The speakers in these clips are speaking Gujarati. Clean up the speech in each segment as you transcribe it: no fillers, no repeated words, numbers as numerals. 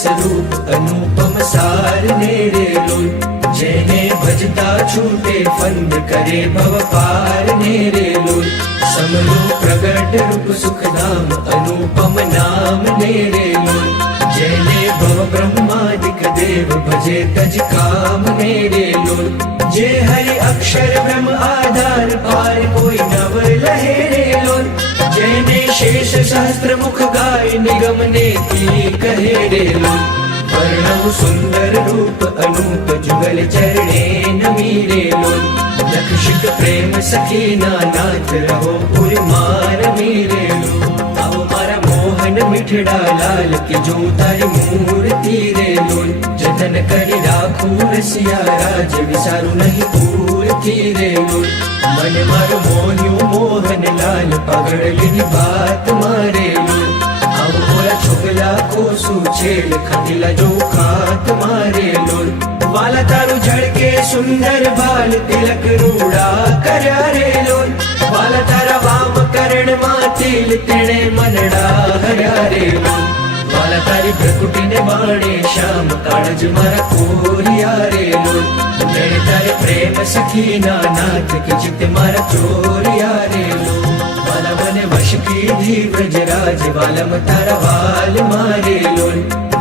स्वरूप अनुपम सार नेरेलो जेने भजता छूटे फंद करे भव पार नेरेलो समरो प्रगट रूप सुखधाम अनुपम नाम नेरेलो जेने भव ब्रह्मादिक देव भजे तज काम नेरेलो जे हरि अक्षर ब्रह्म आधार पार कोई नव लहेरेलो जेने शेष सहस्त्र मुख गाय निगम नेति कहेरेलो वर्णव सुंदर रूप अनूप जुगल चरणे नमीरेलो लक्षिक प्रेम सखीना नाथ रहो पुरमार मीरेलो आओ मारा मोहन मिठड़ा लाल की जो तारी मूर्ति रेलो जतन करी राखू रसिया राज विसारू नहीं पूरती रेलो मन मारो मोन्यू मोहन लाल पगड़ लीनी बात मारेलो आओ मोरा छोकला को सुछेल खतिला जो खात मारेलो वाला तारू झड़के सुंदर बाल तिलक रूड़ा करया रेलो वाला तारा वाम करण मातिल तिणे मनड़ा हरया रेलो वाला तारी प्रकुटी ने बाणे श्याम काळज मारा कोरिया रेलो मेरे तारे प्रेम सखीना नाथ के चित मारा चोरिया रेलो वाला मन वश की धी ब्रजराज वालम तारा वाल मारेलो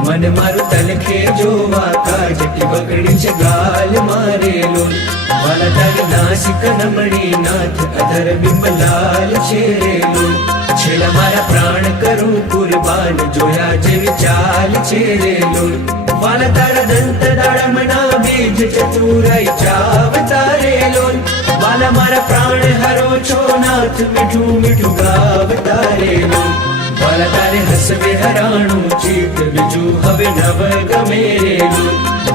मन मारू तलखे जोवा काज की बगड़ी गाल मारेलो वाला तारी नासिक नमणी नाथ अधर बिमलाल चेरेलो छेला मारा प्राण करूं कुर्बान जोया जे विचाल चेरेलो वाला तारा दंत दाड़मना बीज चतुराई चावतारेलो वाला मारा प्राण हरो छो नाथ मिठू मिठू गावतारेलो वाला तारे हसवे हराणु चीत बिजू हवे नव गमेरेलो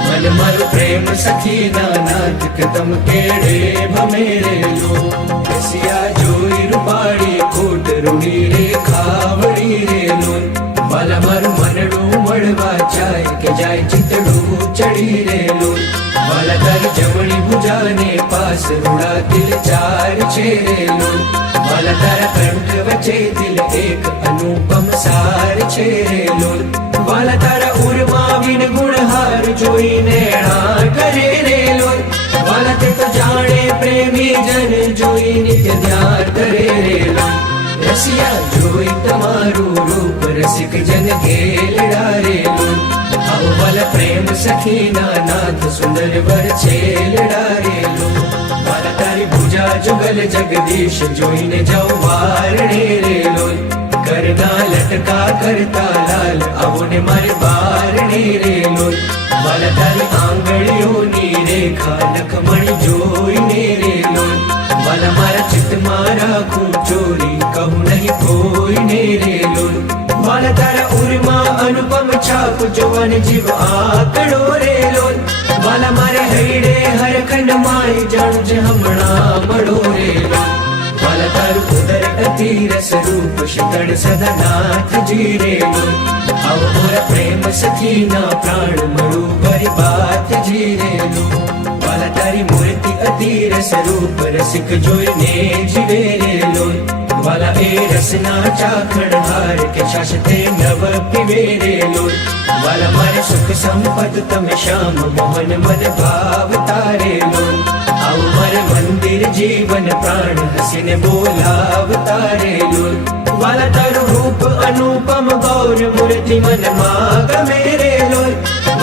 मन मारो प्रेम सखीना नाथ कदम केड़े भमेरेलो रसिया जोई रूपाड़ी कोट रूड़ी रे खावड़ी रेलो वाला मारो मनडू मड़वा चाय के जाय चितड़ू चढ़ी रेलो वाला तारी जमणी भुजाने पास रूड़ा दिल चार छेरेलो वाला तारा कंठ वचे दिल एक अनुपम सार छेरेलो वाला तारा उर्मा विन गुणहार जोई नेणा करे रेलो वाला ते तो जाने प्रेमी जन जोई नित्य ध्यान करे रेलो रसिया जोई तमारू रूप रसिक जन खेलड़ा रेलो आओ वाला प्रेम सखीना नाथ सुंदर वर छेलड़ा रेलो वाला तारी भुजा जुगल जगदीश जोईने जाओ वारणे रेलो करना लटका करता लाल आवने मारे बारणे रेलो वाला तारी आंगड़ियों नी रेखा लखमणी जोईने रेलो वाला मारा चित मारा खूं चोरी कहूँ नहीं कोई ने रेलो वाला तारा उर्मा अनुपम छाप जवन जीव आकड़ो रेलो वाला मारे हईडे हर खंड माई जाणु जे हमणा मड़ो रेलो वाला तारू उदर अति रस रूप शितड़ सदा नाथ जी रेलो आओ मोरा प्रेम सखीना प्राण मड़ू भरी बात जी रेलो वाला तारी मूर्ति अति रस रूप रसिक जोईने जीवे रेलो वाला ए रसना चाखण हार के शाश्ते नव पिवेरेलो वाला मारे सुख संपद तम श्याम मोहन मन भाव तारेलो आओ मारे मंदिर जीवन प्राण हसीने बोलाव तारेलो वाला तारू रूप अनुपम गौर मूर्ति मन माग मेरेलो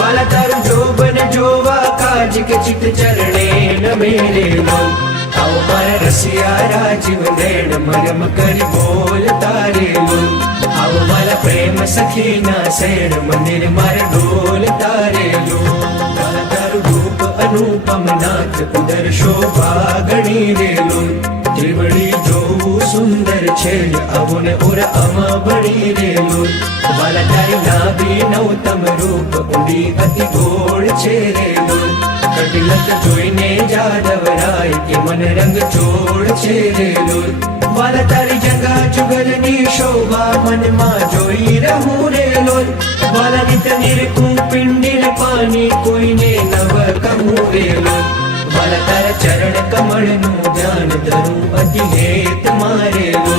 वाला तारू जोबन जोवा काज के चित चरणे न मेरेलो आओ मारा रसिया राजीव नैन मरम करी बोल तारेलो आओ माला प्रेम सखीना सैन मंदिर मार डोल तारेलो वाला तारू रूप अनुपम नाथ उदर शोभा गणी रेलो त्रिवड़ी जो सुंदर छेल अवुन उर अमा बड़ी रेलो वाला तारी नाभि नौतम रूप उड़ी अति गोड़ छेरेलो कटिलक जोईने जादव राय के मन रंग छोड़ छेरेलो वाला तारी जंगा जुगलनी शोभा मन मा जोई रहू रेलो वाला नित निरकू पिंडिल पानी कोई ने नव कहू रेलो वाला तारा चरण कमल नु ध्यान धरू अति हेत मारेलो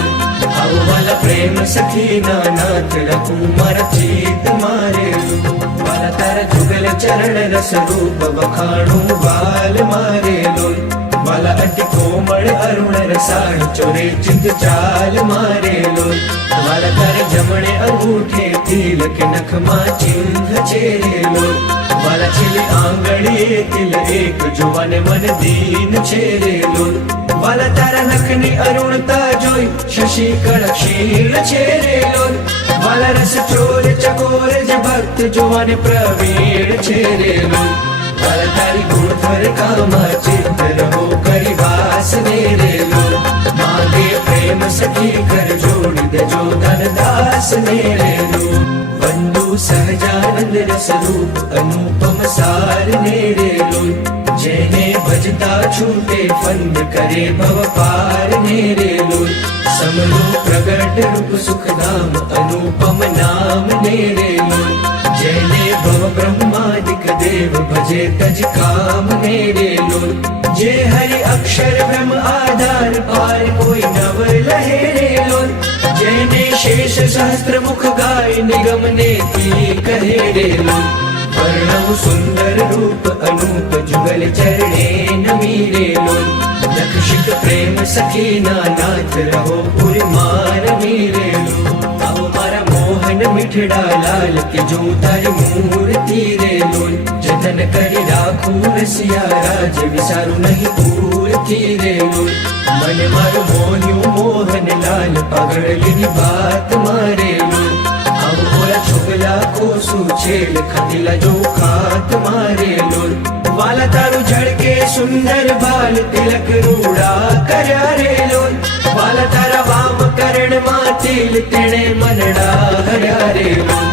आओ वाला प्रेम सखीना नाथ रखू मारा चीत मारेलो। વાલા તારા જુગલ ચરણ રસ રૂપ વખાણું વાલ મારે લોલ વાલા અતિ કોમળ અરુણ રસાળ ચોરે ચિત ચાલ મારે લોલ વાલા તારે જમણે અંગૂઠે તિલક નખમાં ચિહ્ન છે રે લોલ વાલા છેલ્લી આંગળીએ તિલ એક જોવાને મન દીન છે રે લોલ વાલા તારા નખની અરુણતા જોઈ શશી કળ ક્ષીણ છે રે લોલ વાલા રસ ચોર ચકોર જ ભક્ત જોવાને પ્રવીણ છે રે લોલ વાલા તારી ગુણધર કામા ચિત્ત રહો કરી વાસ ને રે લોલ માગે પ્રેમ સખી કર જોડી દેજો ધનદાસ ને રે લોલ વંદુ સહજાનંદ રસ રૂપ અનુપમ સાર ને રે લોલ જેને ભજતા છૂટે ફંદ કરે ભવ પાર ને રે લોલ સમરૂ પ્રગટ રૂપ સુખધામ અનુપમ નામ ને રે લોલ જેને ભવ બ્રહ્માદિક દેવ ભજે તજ કામ ને રે લોલ જે હરિ અક્ષર બ્રહ્મ આધાર પાર કોઈ નવ લહે રે લોલ જેને શેષ સહસ્ત્ર મુખ ગાય નિગમ ને તી કહે રે લોલ વર્ણવ સુંદર રૂપ અનુપ જુગલ ચરણે નમી રે લોલ દક્ષિક પ્રેમ સખી ના નાથ રહો પુરમાર મીરે લોલ આવો મારા મોહન મીઠડા લાલ કે જો તારી મૂર્તિ રે લોલ જતન કરી રાખું રસિયા રાજ વિસારું નહીં પૂરથી રે લોલ મને મારું મોહ્યું મોહન લાલ પગડલીની વાત મારે લોલ આવો ઓલા છોકલા કોસું છેલ ખતીલા જો ખાત મારે લોલ વાલા તારું ઝળકે સુંદર ભાલ તિલક રૂડા કર્યા રે લોલ વાલા તારા વામ કરણ માં તિલ તેણે મનડા હર્યા રે લોલ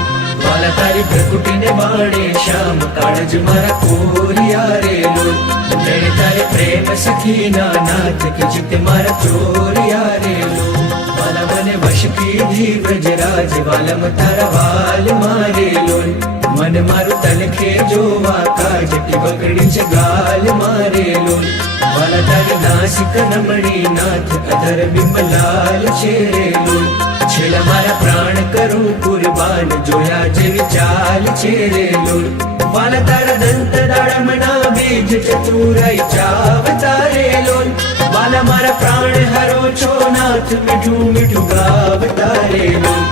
વાલા તારી પ્રકૃતિને બાણે શ્યામ કાળજ મારા કોરિયા રે લોલ તેણે તારે પ્રેમ સખી ના નાથ કે ચિત્ત મારા ચોરિયા રે લોલ વાલા મને વશ કીધી વ્રજરાજ વાલમ તારા વાલ મારે લોલ મન મારું તલખે જોવા કાજટી બગડી છે ગાલ મારે લોલ વાલા તારી નાસિક નમણી નાથ અધર બિંબલાલ છે રે લોલ છેલ્લા મારા પ્રાણ કરું કુરબાન જોયા જેવી ચાલ છે રે લોલ વાલા તારા દંત દાડમના બીજ ચતુરાઈ ચાવતા રે લોલ વાલા મારા પ્રાણ હરો છો નાથ મીઠું મીઠું ગાવતા રે લોલ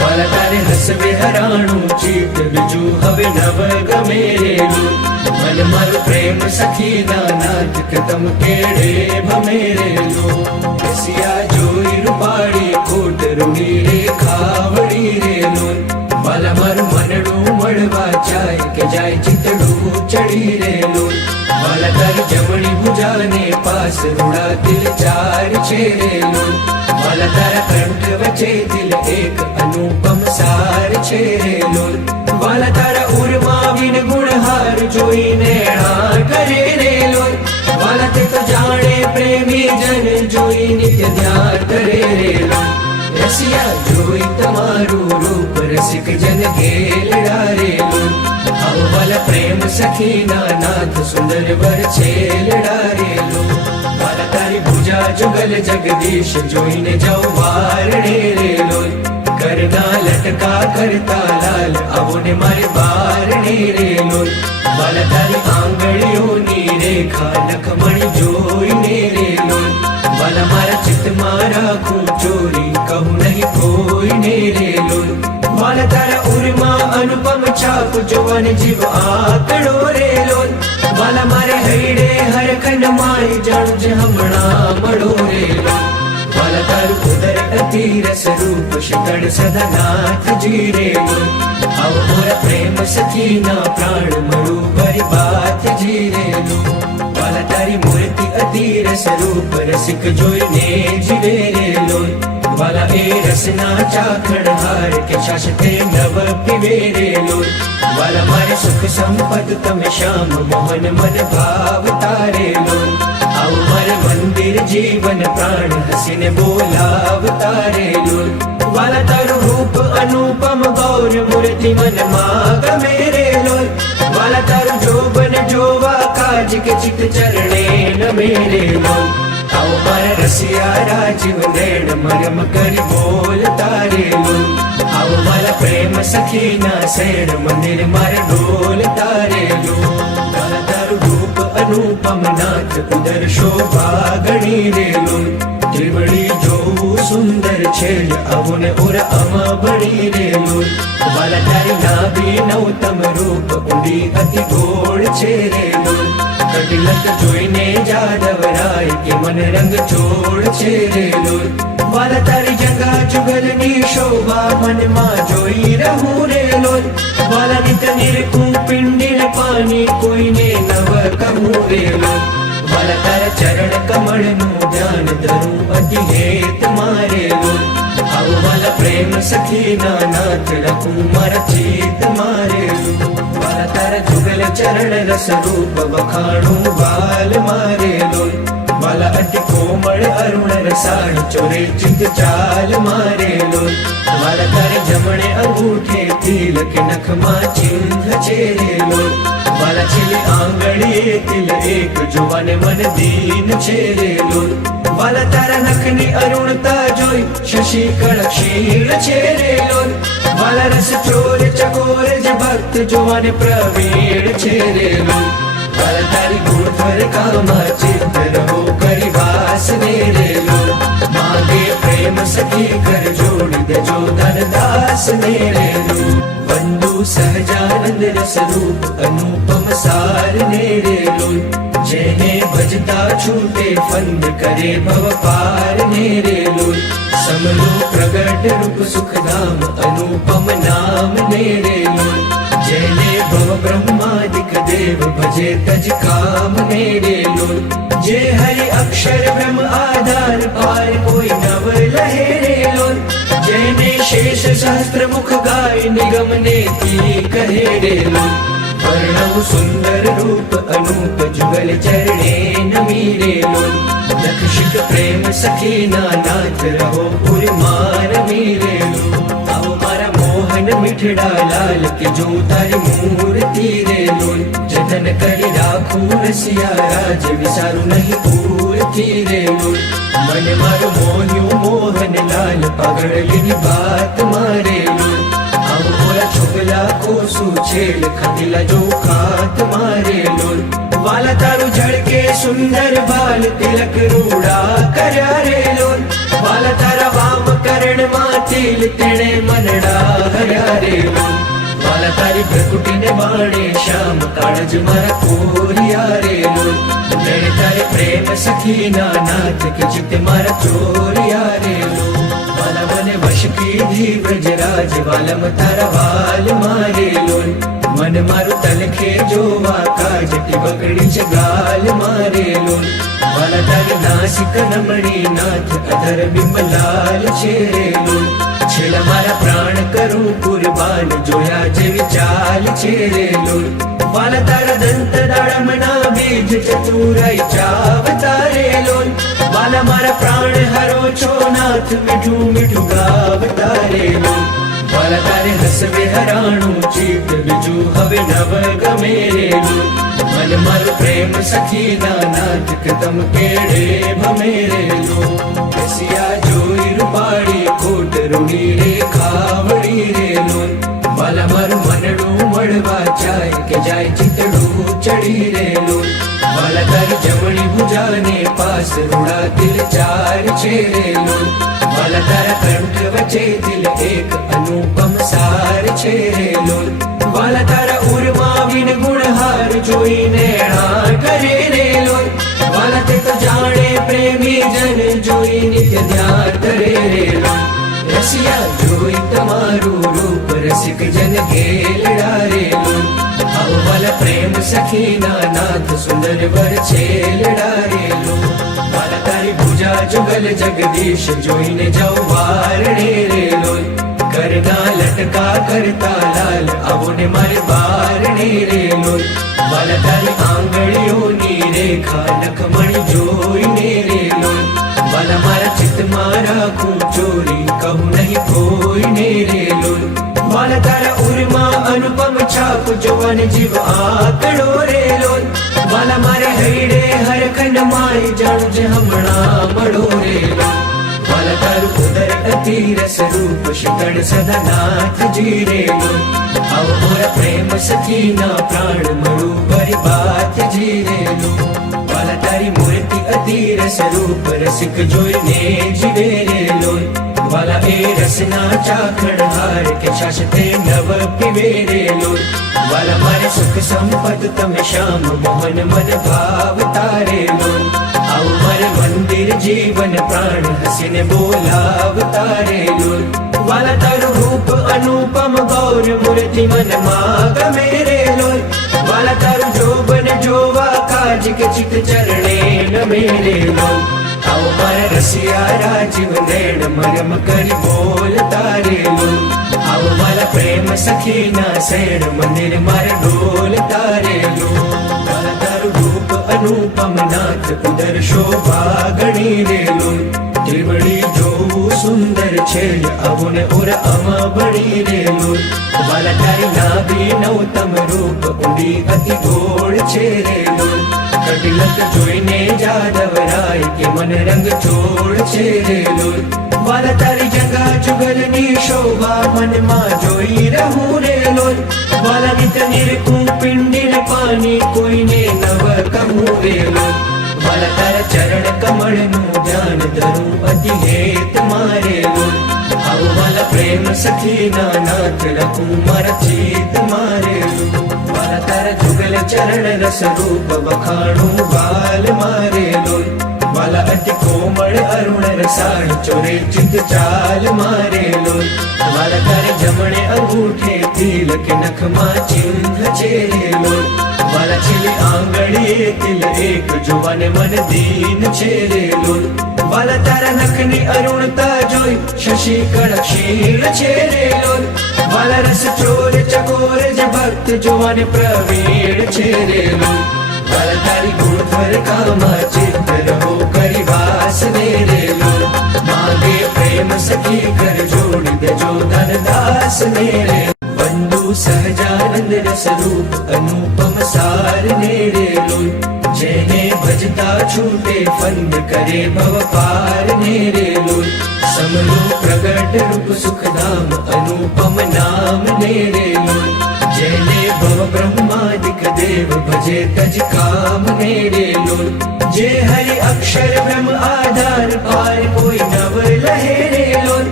વાલા તારે હસવે હરાણું ચિત્ત બીજું હવે નવ ગમે રે લોલ મન મારું પ્રેમ સખી ના નાથ કે તમ કેડે ભમે રે લોલ રસિયા જોઈ રૂપાળી કોટ રૂડી રે ખાવડી રે લોલ વાલા મારું મનડું મળવા જાય કે જાય ચિતડું ચડી રે લોલ વાલા તારી જમણી ભુજાને પાસ રૂડા દિલ ચાર છે રે લોલ વાલા તારા કંઠ વચ્ચે દિલ એક અનુપમ સાર છે રે લોલ વાલા તારા ઉરમાં વિન ગુણહાર જોઈને આ કરે રે લોલ વાલા તે તો જાણે પ્રેમી જન જોઈ નિત્ય ધ્યાન કરે રે લોલ રસિયા જોઈ તમારું રૂપ રસિક જન ઘેલડા રે લોલ આવો વાલા પ્રેમ સખી ના નાથ સુંદર વર છેલડા રે લોલ વાલા તારી ભુજા જુગલ જગદીશ જોઈને જાઉં વારણે રે લોલ કરના લટકા કરતા લાલ આવો ને મારી બારણે રે લોલ વાલા તારી આંગળીઓની રેખા લખમણી જોઈને રે લોલ વાલા મારા ચિત્તમાં રાખું ચોરી કહું નહીં કોઈને રે લોલ વાલા તારા ઉરમાં અનુપમ છાપ જોવાને જીવ આકડો રે લોલ વાલા મારે હૈડે હરખંડ માય જાણું જે હમણાં મળો રે લોલ વાલા તારું ઉદર અતિ રસ રૂપ શીતળ સદા નાથ જી રે લોલ આવો મોરા પ્રેમ સખી ના પ્રાણ મળું ભરી બાત જી રે લોલ વાલા તારી મૂર્તિ અતિ રસ રૂપ રસિક જોઈને જીવે રે લોલ વાલા એ રસના ચાખણ હાર કે શાસતે નવ પીવે રે લોલ વાલા મારે સુખ સંપદ તમે શ્યામ મોહન મન ભાવ તારે લોલ આવું મારે મંદિર જીવન પ્રાણ હસીને બોલાવ તારે લોલ વાલા તારું રૂપ અનુપમ ગૌર મૂર્તિ મન માં ગમે રે લોલ વાલા તારું જોબન જોવા કાજ કે ચિત ચરણે નમે રે લોલ આવો મારા રસિયા રાજીવ નેણ મરમ કરી બોલ તારે લોલ આવો મારા પ્રેમ સખીના શેર મંદિર મારે ડોલ તારેલું તારું રૂપ અનુપમ નાથ ઉદર શોભા ગણી રેલું ત્રિવડી જોવું સુંદર છે આવું ને ઓર આમાં બની રેલું વાલા તારી નાભી નવતમ રૂપ ઊંડી અતિ ગોળ છે રેલું કટિલક જોઈને જાદવરાય કે મન રંગ ચોળ છે રેલું વાલા તારી જગા જુગલની શોભા મનમાં જોઈ રહું રેલું વાલા નિત નિરખું પિંડીને પાણી કોઈને નવ કહું રેલું વાલા તારા ચરણ કમળનું ધ્યાન ધરું અતિ હેત મારેલું આવું વાલા પ્રેમ સખીના નાથ રાખું મારા ચિત્ત મારેલું વાલા તારા જુગલ ચરણ રસ રૂપ વખાણું બાલ મારેલું વાલા અતિ કોમળ અરુણ રસાળ ચોરે ચિત્ત ચાલ મારેલું વાલા તારે જમણે અંગૂઠે તિલક નખમાં ચિહ્ન છેરેલું વાલા છેલ્લી આંગળીએ તિલ એક જોવાને મન દીન છેરેલું વાલા તારા નખની અરુણતા જોઈ શશી કળ ક્ષીણ છેરેલું વાલા રસ ચોર ચકોર જ ભક્ત જોવાને પ્રવીણ છેરેલું વાલા તારી ગુણધર કામા ચિત્ત રહો કરી વાસ રેલું માગે પ્રેમ સખી કર જોડી દેજો ધનદાસ રેલું વંદુ સહજાનંદ રસરૂપ અનુપમ સાર રેલું જેને ભજતા છૂટે ફંદ કરે ભવ પાર રેલું સમરૂપ પ્રગટ રૂપ સુખધામ અનુપમ નામ રેલું જેને ભવ બ્રહ્માદિક દેવ ભજે તજ કામ રેલું જે હરિ અક્ષર બ્રહ્મ આધાર પાર કોઈ નવ લહે રેલું જેને શેષ સહસ્ત્ર મુખ ગાય નિગમ ને કી કહે રેલું વર્ણવ સુંદર રૂપ અનુપ જુગલ ચરણે નમી રેલું લક્ષિક પ્રેમ સખીના નાથ રહો પુરમાન મીરેલું આવો મારા મોહન મીઠડા લાલ કે જો તારી મૂર્તિ રેલું જતન કરી રાખું રસિયા રાજ વિસારું નહીં પૂરથી રેલું મન મારું મોન્યું મોહન લાલ પાગળલીની વાત મારેલું આવો મોરા છોકલા કોસું છેડ ખંડીલા જો ખાત મારેલું વાલા તારું ઝળકે સુંદર બાલ તિલક રૂડા કર્યા રેલું વાલા તારા વામ કરણમાં તિલ તેણે મનડા હર્યા રેલું વાલા તારી ભ્રકુટીને બાણે શ્યામ કાળજ મારા કોરિયા રેલું મેં તારે પ્રેમ સખીના નાથ કે ચિત્ત મારા ચોરિયા રેલું વાલા મને વશ કીધી વ્રજરાજ વાલમ તારા વાલ મારેલું મન મારું તલખે જોવા કાજટી બગડી છે ગાલ મારેલું વાલા તારી નાસિક નમણી નાથ અધર બિંબલાલ છેરેલું છેલ્લા મારા પ્રાણ કરું કુરબાન જોયા જેવી ચાલ છેરેલું વાલા તારા દંત દાડમના બીજ ચતુરાઈ ચાવતારેલું વાલા મારા પ્રાણ હરો છો નાથ મીઠું મીઠું ગાવતારેલું વાલા તારે હસવે હરાણું ચિત્ત બીજું હવે નવ ગમે રેલું મન મારું પ્રેમ સખીના નાથ કે તમ કેડે ભમે રેલું રસિયા જોઈ રૂપાળી કોટ રૂડી રે ખાવડી રેલું વાલા મારું મનડું મળવા જાય કે જાય ચિતડું ચડી રેલું વાલા તારી જમણી ભુજાને પાસ રૂડા દિલ ચાર છે રેલું વાલા તારા કંઠ વચ્ચે દિલ એક અનુપમ સાર છે રેલું વાલા તારા ઉરમાં વિન ગુણહાર જોઈને ણા કરે રેલું વાલા તે તો જાણે પ્રેમી જન જોઈ નિત્ય ધ્યાન કરે રેલું રસિયા જોઈ તમારું રૂપ રસિક જન ખેલડા રેલું આવો વાલા પ્રેમ સખીના નાથ સુંદર વર છેલડા રેલું વાલા તારી ભુજા જુગલ જગદીશ જોઈને જાઉં વારણે રેલું કરના લટકા કરતા લાલ આવો ને મારે બારણે રેલું વાલા તારી આંગળીઓની રેખા લખમણી જોઈને રેલું વાલા મારા ચિત્તમાં રાખું ચોરી કહું નહીં કોઈને રેલું વાલા તારા ઉરમાં અનુપમ છાપ જોવાને જીવ આકડો રેલું વાલા મારે હૈડે હરખંડ માય જાણું છે હમણાં મળો રેલું વાલા તારું ઉદર अति रस रूप शीतल सदा नाथ जी रे लोल आव मोरा प्रेम सखी ना प्राण मरु भरी बात जी रे लोल वाला तारी मूर्ति अति रस रूप रसिक जोईने जीवे रे लोल वाला ए रसना चाखड़ हार के शाश्वते नव पीवे रे लोल वाला मारे सुख संपद तमे श्याम मोहन मन भाव तारे लोल आओ मारे मंदिर जीवन प्राण हसीने बोलाव तारे लोल वाला तारू रूप अनुपम गौर मूर्ति मन माग मेरे लोल वाला तारू जोबन जोवा काज के चित चरणे न मेरे लोल आओ मारा रसिया राजीव नैण मरम करी बोल तारे लोल आओ मारा प्रेम सखी ना सैण मंदिर मार डोल तारे लोल वाला तारू रूप अनुपम नाथ उदर शोभा गणी रे लोल त्रिवड़ी जो सुंदर छेड़ अवुन उर अमा बड़ी रे लोल वाला तारी नाभि नौतम रूप उड़ी अति गोड़ छे रे लोल कटिलक जोईने जादव राय के मन रंग छोड़ छे रे लोल वाला तारी जगह जुगलनी शोभा मन मा जोई रहूं रे लोल वाला नित निरखूं पिंडिन पानी कोईने नव कहूं रे लोल वाला तारा चरण कमल नु ध्यान धरूं अति हेत मारे लोल आओ वाला प्रेम सखी ना नाथ रखूं मारा चीत मारे लोल वाला तारा जुगल चरण रस रूप वखाणू बाल मारे लोल वाला अति कोमल अरुण रसाण चोरे चित चाल मारे लोल वाला तारे जमणे अंगूठे तिल के नखमा चिन्ह चेरे लोल वाला छिली आंगड़ी तिल एक जुवन मन दीन चेरे लोल वाला तारा नखनी अरुणता जोई शशि कण क्षीण चेरे लोल वाला रस चोर चकोर ज भक्त जुवन प्रवीण चेरे लोल वाला तारी गुणधर कामा चित्त रहो करी वास मेरे लोल मांगे प्रेम सखी कर जोड़ी दे जो धन दास मेरे बंधु सहजानंद रस रूप अनुपम सार मेरे लोल जेने भजता छूटे फंद करे भव पार मेरे लोल समलो प्रगट रूप सुख धाम अनुपम नाम मेरे लोल जेने भव ब्रह्मादिक देव भजे तज काम मेरे लोल जे हरि अक्षर ब्रह्म आधार पार कोई नव लहे रे लोल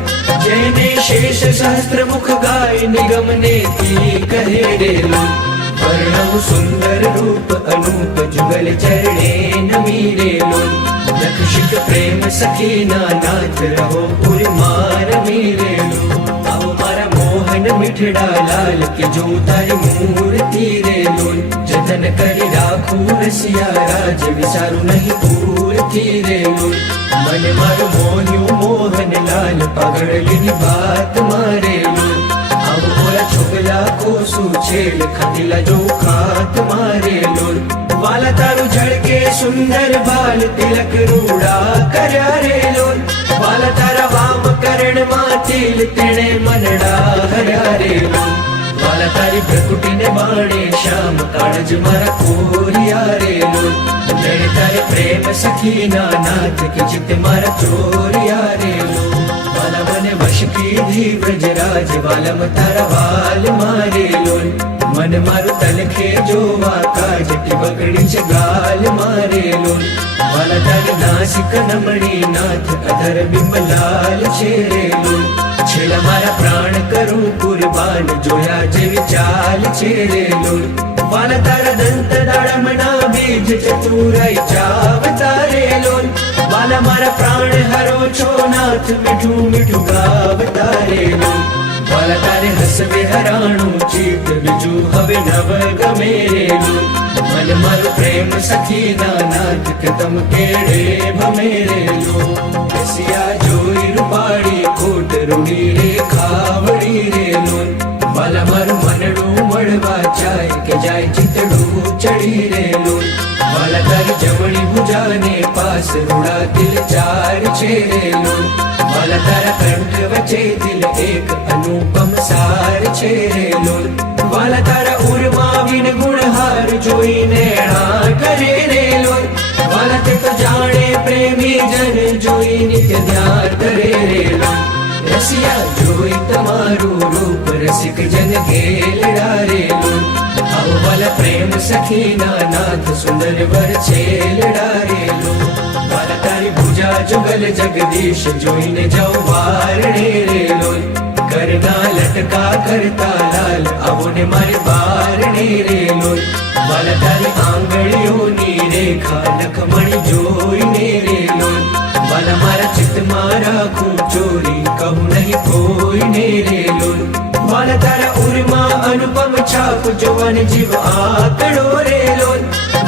जेने शेष सहस्त्र मुख गाय निगम ने की कहे रे लोल वर्णव सुंदर रूप अनूप जुगल चरणे नमी रे लोल लक्षिक प्रेम सखी ना नाथ रहो पुर मार मेरे लोल आओ मारा मोहन मिठड़ा लाल के जो तारी मूर्ति रे लोल जतन करी राखू रसिया राज विसारू नहीं पूर्ति रे लोल मन मारो मोन्यू मोहन लाल पगड़लिनी बात मारे लोल अब मोरा छोकला को सुछेल खटिला जो खात मारे लोल वाला तारू झड़के सुंदर बाल तिलक रूड़ा करया रे लोल वाला तारा वाम करण मातिल तिणे मनड़ा हरया रे लोल वाला तारी प्रकुटी ने बाणे श्याम काळज मारा कोरिया रे लोल तेरे तारे प्रेम सखी ना नाथ के चित मारा चोरिया रे लोल वाला मन वश की धी ब्रजराज वालम तारा वाल मारे लोल मन मारू तलखे जो काज की बगड़ी च गाल मारे लोल वाला तारी नासिक नमणी नाथ अधर बिमलाल छेरे लोल छेला मारा प्राण करूं कुर्बान जोया जेवी चाल छेरे लोल वाला तारा दंत दाड़मना बीज चतुराई चाव तारे लोल वाला मारा प्राण हरो छो नाथ मिठू मिठू गाव तारे लोल वाला तारे हसवे हराणू चीत बिजू हवे नव गमेरे लोल मन मारो प्रेम सखी ना नाथ के तम केड़े भमेरे लोल रसिया जोई रूपाड़ी कोट रूड़ी रे खावड़ी रे लोल वाला मारू मनड़ू मड़वा चाय के जाय चितड़ू चढ़ी रे लोल वाला तारी जमणी भुजाने पास रूड़ा दिल चार छेरे लोल वाला तारा कंठ वचे दिल एक अनुपम सार छेरे लोल वाला तारा उर्मा विन गुणहार जोई नैणा करे रे लोल वाला ते तो जाने प्रेमी जन जोई नित्य ध्यान करे रे लोल રસિયા જોઈ તમારું રૂપ રસિક જન ઘેલડારેલું આવો વાલા પ્રેમ સખીના નાથ સુંદર વર છેલડારેલું વાલા તારી ભુજા જુગલ જગદીશ જોઈને જાઉં વારણે રેલો કરના લટકા કરતા લાલ આવો ને મારી બારણે રેલો વાલા તારી આંગળીઓની રેખા નખમણી જોઈને રેલો વાલા મારા ચિત્તમાં રાખું ચોરી કહું નહીં કોઈને રેલો વાલા તારા ઉરમાં અનુપમ છાપ જોવાને જીવ આકડો રેલો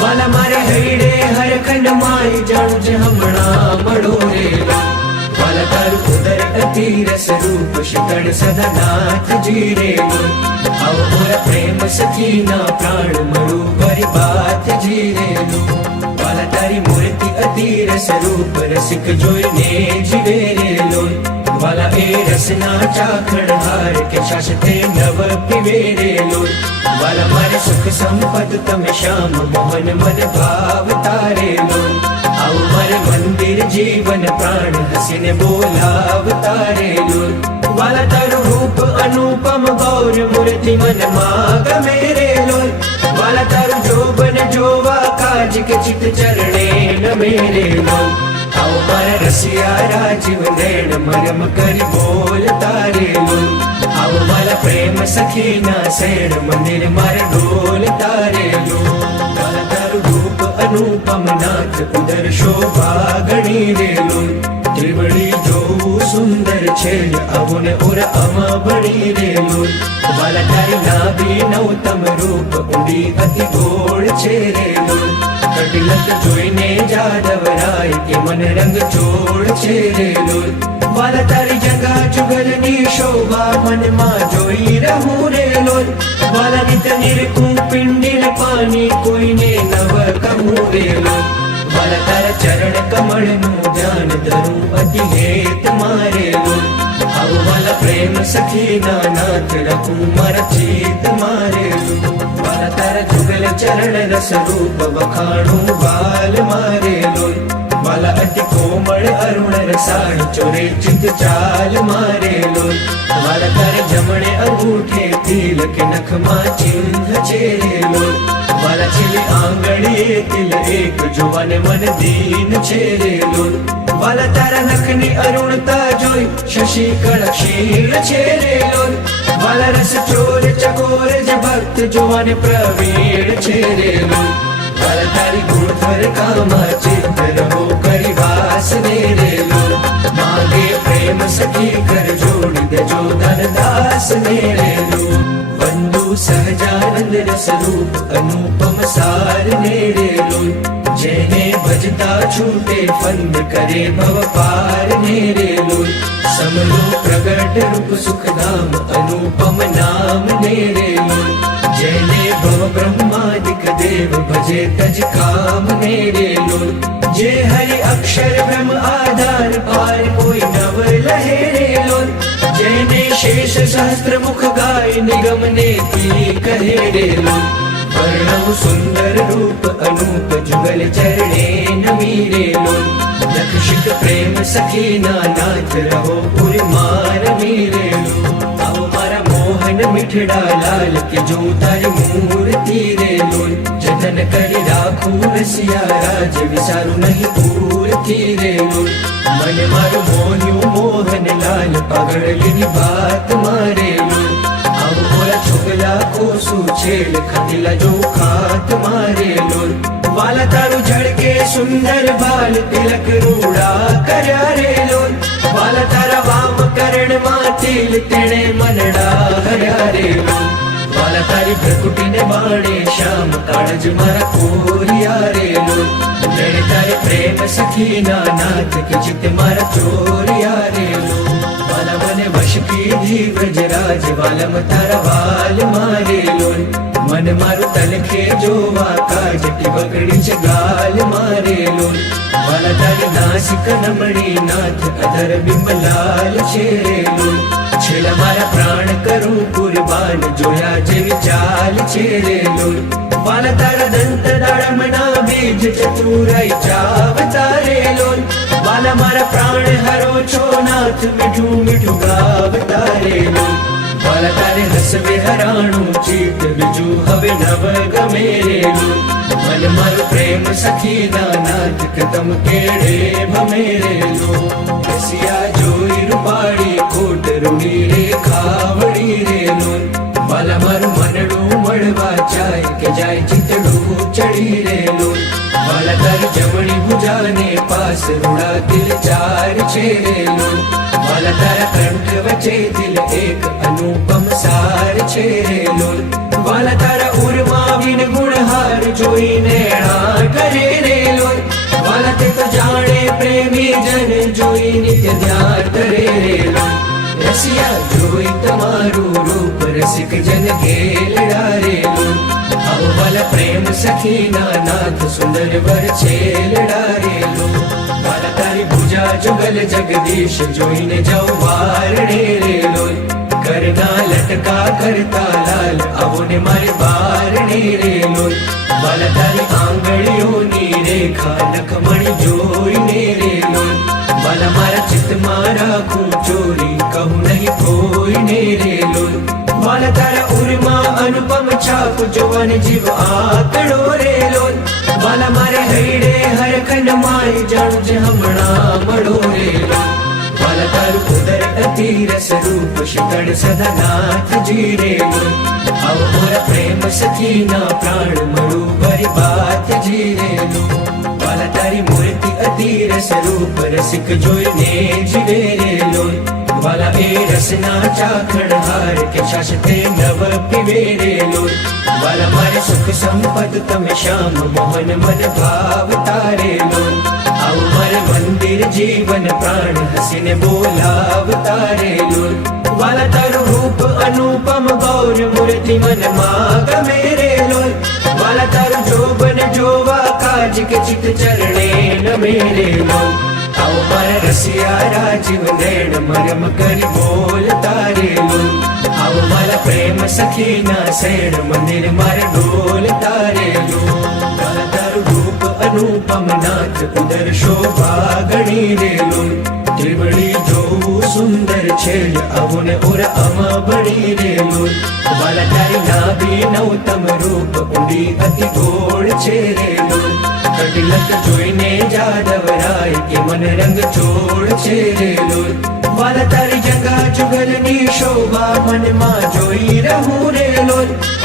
વાલા મારે હૈડે હરખંડ માય જાણું છે હમણાં મળો રેલો વાલા તારું ઉદર અતિ રસ રૂપ શીતળ સદા નાથ જીરેલો આવો મોરા પ્રેમ સખીના પ્રાણ મળું ભરી બાત જીરેલો વાલા તારી મૂર્તિ અતિ રસ રૂપ રસિક જોઈને જીવેરેલો વાલા એ રસના ચાખણ હાર કે શાસતે નવ પીવેરેલો વાલા મારે સુખ સંપદ તમે શ્યામ મોહન મન ભાવ તારેલો આવું મારે મંદિર જીવન પ્રાણ હસીને બોલાવ તારેલો વાલા તારું રૂપ અનુપમ ગૌર મૂર્તિ મન માં ગમે રેલો વાલા તારું જોબન જોવા કાજ કે ચિત ચરણે નમે રેલો આવો મારા રસિયા રાજીવ નૈણ મરમ કરી બોલ તારેલો આવો મારા પ્રેમ સખીના શેણ મંદિર મારે ડોલ તારેલો વાલા તારું રૂપ અનુપમ નાથ ઉદર શોભા ગણી રેલો ત્રિવળી જોવું સુંદર છે આવો ને ઓરા આમાં બની રેલો વાલા તારી નાભી નવતમ રૂપ ઊંડી અતિ ગોળ છે રેલો કટિલક જોઈને જાદવરાય કે મન રંગ ચોળ છે રેલો વાલા તારી જગા જુગલની શોભા મનમાં જોઈ રહું રેલો વાલા નિત નિરખું પિંડીલ પાણી કોઈને નવ કહું રેલો વાલા તારા ચરણ કમળનું ધ્યાન ધરું અતિ હેત મારેલો આવો વાલા પ્રેમ સખીના નાથ રાખું મારા ચિત્ત મારેલું વાલા તારા જુગલ ચરણ રસ રૂપ વખાણું બાલ મારેલો વાલા અતિ કોમળ અરુણ રસાળ ચોરે ચિત ચાલ મારેલો વાલા તારે જમણે અંગૂઠે તિલ કે નખમાં ચિહ્ન છેરેલો વાલા છેલ્લી આંગળીએ તિલ એક જોવાને મન દીન છેરેલો વાલા તારા નખની અરુણતા જોઈ શશી કળ ક્ષીણ છેરેલો વાલા રસ ચોર ચકોર જ ભક્ત જોવાને પ્રવીણ છેરેલો વાલા તારી ગુણધર કામા ચિત્ત રહો કરી વાસ રેલો માગે પ્રેમ સખી કર જોડી દેજો ધનદાસ રેલો વંદુ સહજાનંદ રસ રૂપ અનુપમ સાર રેલો જેને ભજતા છૂટે ફંદ કરે ભવ પાર રેલો સમલો પ્રગટ રૂપ સુખધામ અનુપમ નામ રેલો જેને ભવ બ્રહ્માદિક દેવ ભજે તજ કામ રેલો જે હરિ અક્ષર બ્રહ્મ આધાર પાર કોઈ નવ લહે રેલો જેને શેષ સહસ્ત્ર મુખ ગાય નિગમ ને તી કહે રેલો વર્ણવ સુંદર રૂપ અનુપ જુગલ ચરણે નમી રેલો લક્ષિક પ્રેમ સખીના નાથ રહો પુરમાર રેલો આવો મારા મોહન મીઠડા લાલ કે જો તારી મૂર્તિ રેલો જતન કરી રાખું રસિયા રાજ વિચારું નહીં પૂરથી રેલો મન મારું મોન્યું મોહન લાલ પગડલીની વાત મારેલો આવો મોરા છોકલા કોસું છેલ ખાતીલા જો ખાત મારેલો વાલા તારું ઝળકે સુંદર બાલ તિલક રૂડા કર્યા રેલો વાલા તારા વામ કરણમાં તિલ તેણે મનડા હર્યા રેલો વાલા તારી પ્રકૃતિને બાણે શ્યામ કાળજ મારા કોરિયા રેલો તેણે તારે પ્રેમ સખીના નાથ કે ચિત્ત મારા ચોરિયા રેલો વાલા મને વશ કીધી વ્રજરાજ વાલમ તારા વાલ મારેલો મન મારું તલખે જોવા કાજટી બગડી છે ગાલ મારેલો વાલા તારી નાસિક નમણી નાથ અધર બિંબલાલ છેરેલો છેલ્લા મારા પ્રાણ કરું કુરબાન જોયા જેવી ચાલ છેરેલો વાલા તારા દંત દાડમના બીજ ચતુરાઈ ચાવ તારેલો વાલા મારા પ્રાણ હરો છો નાથ મીઠું મીઠું ગાવતા રેલો વાલા તારે હસવે હરાણું ચિત્ત બીજું હવે નવ ગમે રેલું મન મારું પ્રેમ સખી નાથ કદમ કેડે ભમે રેલો રસિયા જોઈ રૂપાળી કોટ રૂડી રે ખાવડી રેલું વાલા મારું મનડું મળવા જાય કે જાય ચિતડું ચડી રેલું વાલા તારી જમણી ભુજાને પાસ રૂડા દિલ ચાર છે રેલું વાલા તારા કંઠ વચ્ચે દિલ એક અનુપમ સાર છે રેલું વાલા તારા ઉરમાં વિન ગુણહાર જોઈને ણા કરે રેલું વાલા તે તો જાણે પ્રેમી જન જોઈ નિત્ય ધ્યાન કરે રેલું રસિયા જોઈ તમારું રૂપ રસિક જન ખેલડા રેલું આવો વાલા પ્રેમ સખીના નાથ સુંદર વર છેલડા રેલું વાલા તારી ભુજા જુગલ જગદીશ જોઈને જાઉં વારણે રેલો કરના લટકા કરતા લાલ આવો ને મારે બારણે રેલો વાલા તારી આંગળીઓની રેખા નખમણી જોઈને રેલો વાલા મારા ચિત્તમાં રાખું ચોરી કહું નહીં કોઈને રેલો વાલા તારા ઉરમાં અનુપમ છાપ જોવાને જીવ આકડો રેલો વાલા મારે હૈડે હરખંડ માય જાણું જે હમણાં મળો રેલો વાલા તારું ઉદર અતિ રસ રૂપ શીતળ સદા નાથજી રેલો આવો મોરા પ્રેમ સખીના પ્રાણ મળું ભરી બાતજી રેલો વાલા તારી મૂર્તિ અતિ રસ રૂપ રસિક જોઈને જીવે રેલો વાલા એ રસના ચાખણ હાર કે શાસતે નવ પીવે રેલો વાલા મારે સુખ સંપદ તમે શ્યામ મોહન મન ભાવ તારેલો આવું મારે મંદિર જીવન પ્રાણ હસીને બોલાવ તારેલો વાલા તારું રૂપ અનુપમ ગૌર મૂર્તિ મન માં ગમે રેલો વાલા તારું જોબન જોવા કાજ કે ચિત ચરણે નમે રેલો આવો મારા રસિયા રાજીવ નૈણ મરમ કરી બોલ તારેલો આવો મારા પ્રેમ સખીના શેણ મંદિર મારે ડોલ તારેલો વાલા તારું રૂપ અનુપમ નાથ ઉદર શોભા ગણી રેલો ત્રિવળી જોવું સુંદર છે આવો ને ઓરા આમાં બળી રેલો વાલા તારી નાભી નવતમ રૂપ ઊંડી અતિ ગોળ છે રેલો કટિલક જોઈને જાદવરાય કે મન રંગ ચોળ છે રેલો વાલા તારી જગા જુગલની શોભા મનમાં જોઈ રહું રેલો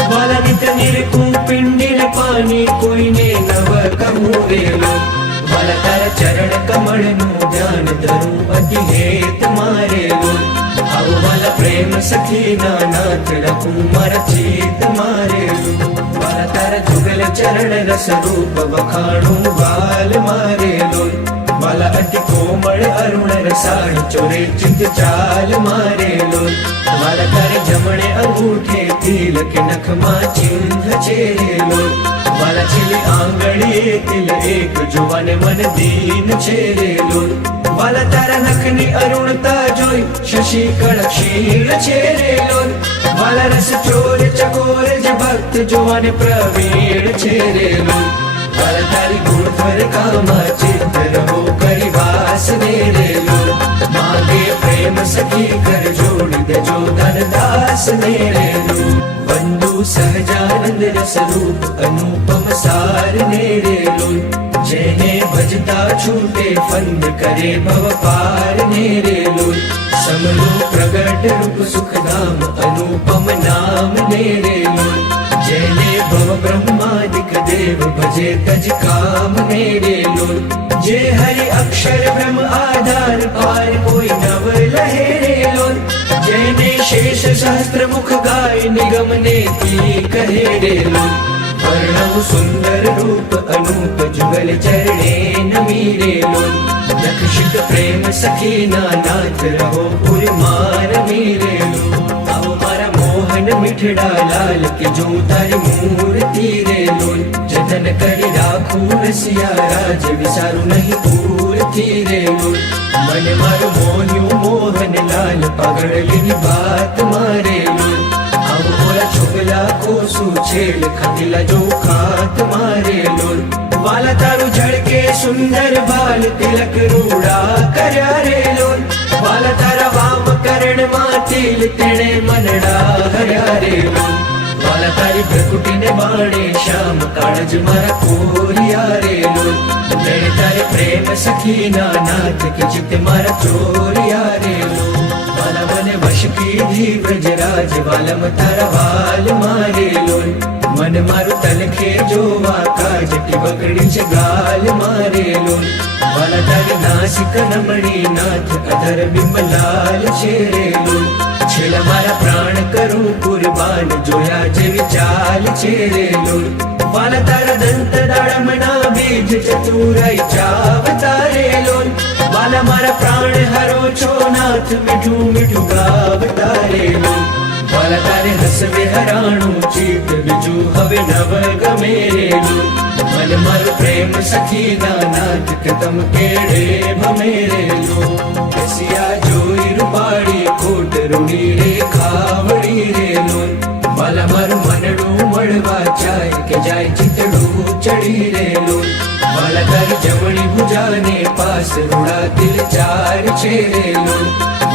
વાલા નિત નિરખું પિંડીલ પાણી કોઈને નવ કહું રેલો વાલા તારા ચરણ કમળનું ધ્યાન ધરું અતિ હેત મારેલો આવો વાલા પ્રેમ સખીના નાથ રાખું મારા ચિત્ત મારેલું વાલા તારા જુગલ ચરણ રસ રૂપ વખાણું બાલ મારેલો વાલા અતિ કોમળ અરુણ રસાળ ચોરે ચિત્ત ચાલ મારેલો વાલા તારે જમણે અંગૂઠે તિલક નખમાં ચિહ્ન છેરેલો વાલા છેલ્લી આંગળીએ તિલ એક જોવાને મન દીન છેરેલો વાલા તારા નખની અરુણતા જોઈ શશી કળક્ષીર છેરેલો વાલા રસ ચોર ચકોર જ ભક્ત જોવાને પ્રવીણ છેરેલો વાલા તારી ગુણધર કામા ચિત્ત રહો કરી વાસ ને રેલો માગે પ્રેમ સખી કર જોડી દેજો ધનદાસ ને રેલો બંધુ સહજાનંદ રસ રૂપ અનુપમ સાર ને રેલો જેને ભજતા છૂટે ફંદ કરે ભવ પાર ને રેલો સમલો પ્રગટ રૂપ સુખધામ અનુપમ નામ ને રેલો જેને ભવ બ્રહ્માદિક દેવ ભજે તજ કામ ને રેલો જે હરિ અક્ષર બ્રહ્મ આધાર પાર કોઈ નવ લહે રેલો જેને શેષ સહસ્ત્ર મુખ ગાય નિગમ ને કી કહે રેલો વર્ણવ સુંદર રૂપ અનુપ જુગલ ચરણે નમી રેલો નખશિક પ્રેમ સખીના નાથ રહો પુરમાં રમી રેલો આવો મારા મોહન મીઠડા લાલ કે જો તારી મૂર્તિ રેલો જતન કરી રાખું રસિયા રાજ વિસારું નહીં પૂરથી રેલો મને મારું મોહ્યું મોહન લાલ પગડલીની વાત મારેલો આવો મોરા છોકલા કોસું છેડ ખાતીલા જો ખાત મારેલો વાલા તારું ઝળકે સુંદર બાલ તિલક રૂડા કર્યા રે લોલ વાલા તારા વામ કરણમાં તિલ તેણે મનડા હર્યા રે લોલ વાલા તારી પ્રકૃતિને બાણે શ્યામ કાળજ મારા કોરિયા રે લોલ તેણે તારે પ્રેમ સખીના નાથ કે ચિત્ત મારા ચોરિયા રે લોલ વાલા મને વશ કીધી વ્રજરાજ વાલમ તારા વાલ મારે લોલ મન મારું તલખે જોવા કાજટી બગડી છે ગાલ મારે લોલ વાલા તારી નાસિક નમણી નાથ અધર બિંબલાલ છે રે લોલ છેલ્લા મારા પ્રાણ કરું કુરબાન જોયા જેવી ચાલ છે રે લોલ વાલા તારા દંત દાડમના બીજ ચતુરાઈ ચાવતા રે લોલ વાલા મારા પ્રાણ હરો છો નાથ મીઠું મીઠું ગાવતા રે લોલ વાલા તારે હસવે હરાણું ચિત્ત બીજું હવે નવ ગમે રે લોલ મન મારું પ્રેમ સખીના નાથ કે તમ કેડે ભમે રે લોલ રસિયા જોઈ રૂપાળી કોટ રૂડી રે ખાવડી રે લોલ વાલા મારું મનડું મળવા જાય કે જાય ચિતડું ચડી રે લોલ વાલા તારી જમણી ભુજાને પાસ રૂડા દિલ ચાર છે રે લોલ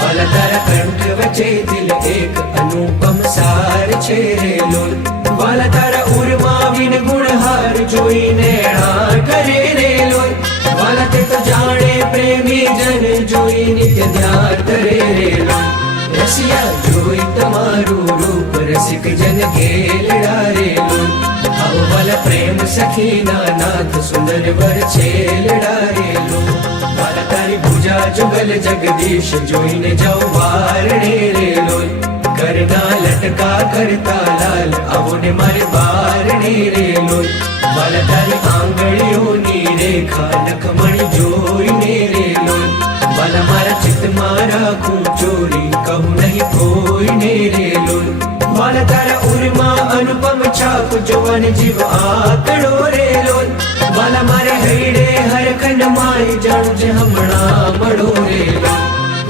વાલા તારા કંઠ વચ્ચે દિલ એક અનુપમ સાર છે રે લોલ વાલા તારા ઉરમાં વિન ગુણહાર જોઈને ણા કરે રે લોલ વાલા તે તો જાણે પ્રેમી જન જોઈ નિત્ય ધ્યાન કરે રે લોલ રસિયા જોઈ તમારું રૂપ રસિક જન ગેલડા રે લોલ આવો વાલા પ્રેમ સખીના નાથ સુંદર વર છેલડા રે લોલ વાલા તારી ભુજા જુગલ જગદીશ જોઈને જાઓ વારણે રે લોલ કરના લટકા કરતા લાલ આવો ને મારે બારણે રે લોલ વાલા તારી આંગળીઓની રેખા લખમણી જોઈને રે લોલ વાલા મારા ચિત્તમાં રાખું ચોરી કહું નહીં કોઈને રે લોલ વાલા તારા ઉરમાં અનુપમ છાપ જોવાને જીવ આકડો રે લોલ વાલા મારે હૈડે હરખંડ માય જાણું જે હમણાં મળો રે લોલ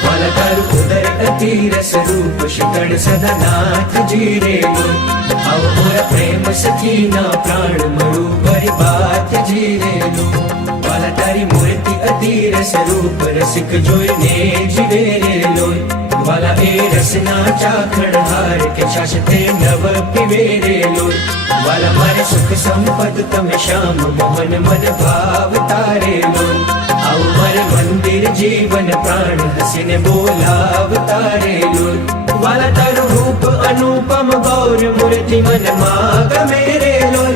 વાલા તારું ઉદર અતિ રસ રૂપ શિકળ સદા નાથજી રે લોલ આવો મોરા પ્રેમ સખીના પ્રાણ મળું ભરી બાતજી રે લોલ વાલા તારી મૂર્તિ અતિ રસ રૂપ રસિક જોઈને જીવે રે લોલ વાલા એ રસના ચાખણ હાર કે છાશ તે નવ પીવે રે લોલ વાલા મારે સુખ સંપદ તમે શ્યામ મોહન મન ભાવતા રે લોલ આવું મારે મંદિર જીવન પ્રાણ હસીને બોલાવતા રે લોલ વાલા તારું રૂપ અનુપમ ગૌર મૂર્તિ મનમાં ગમે રે લોલ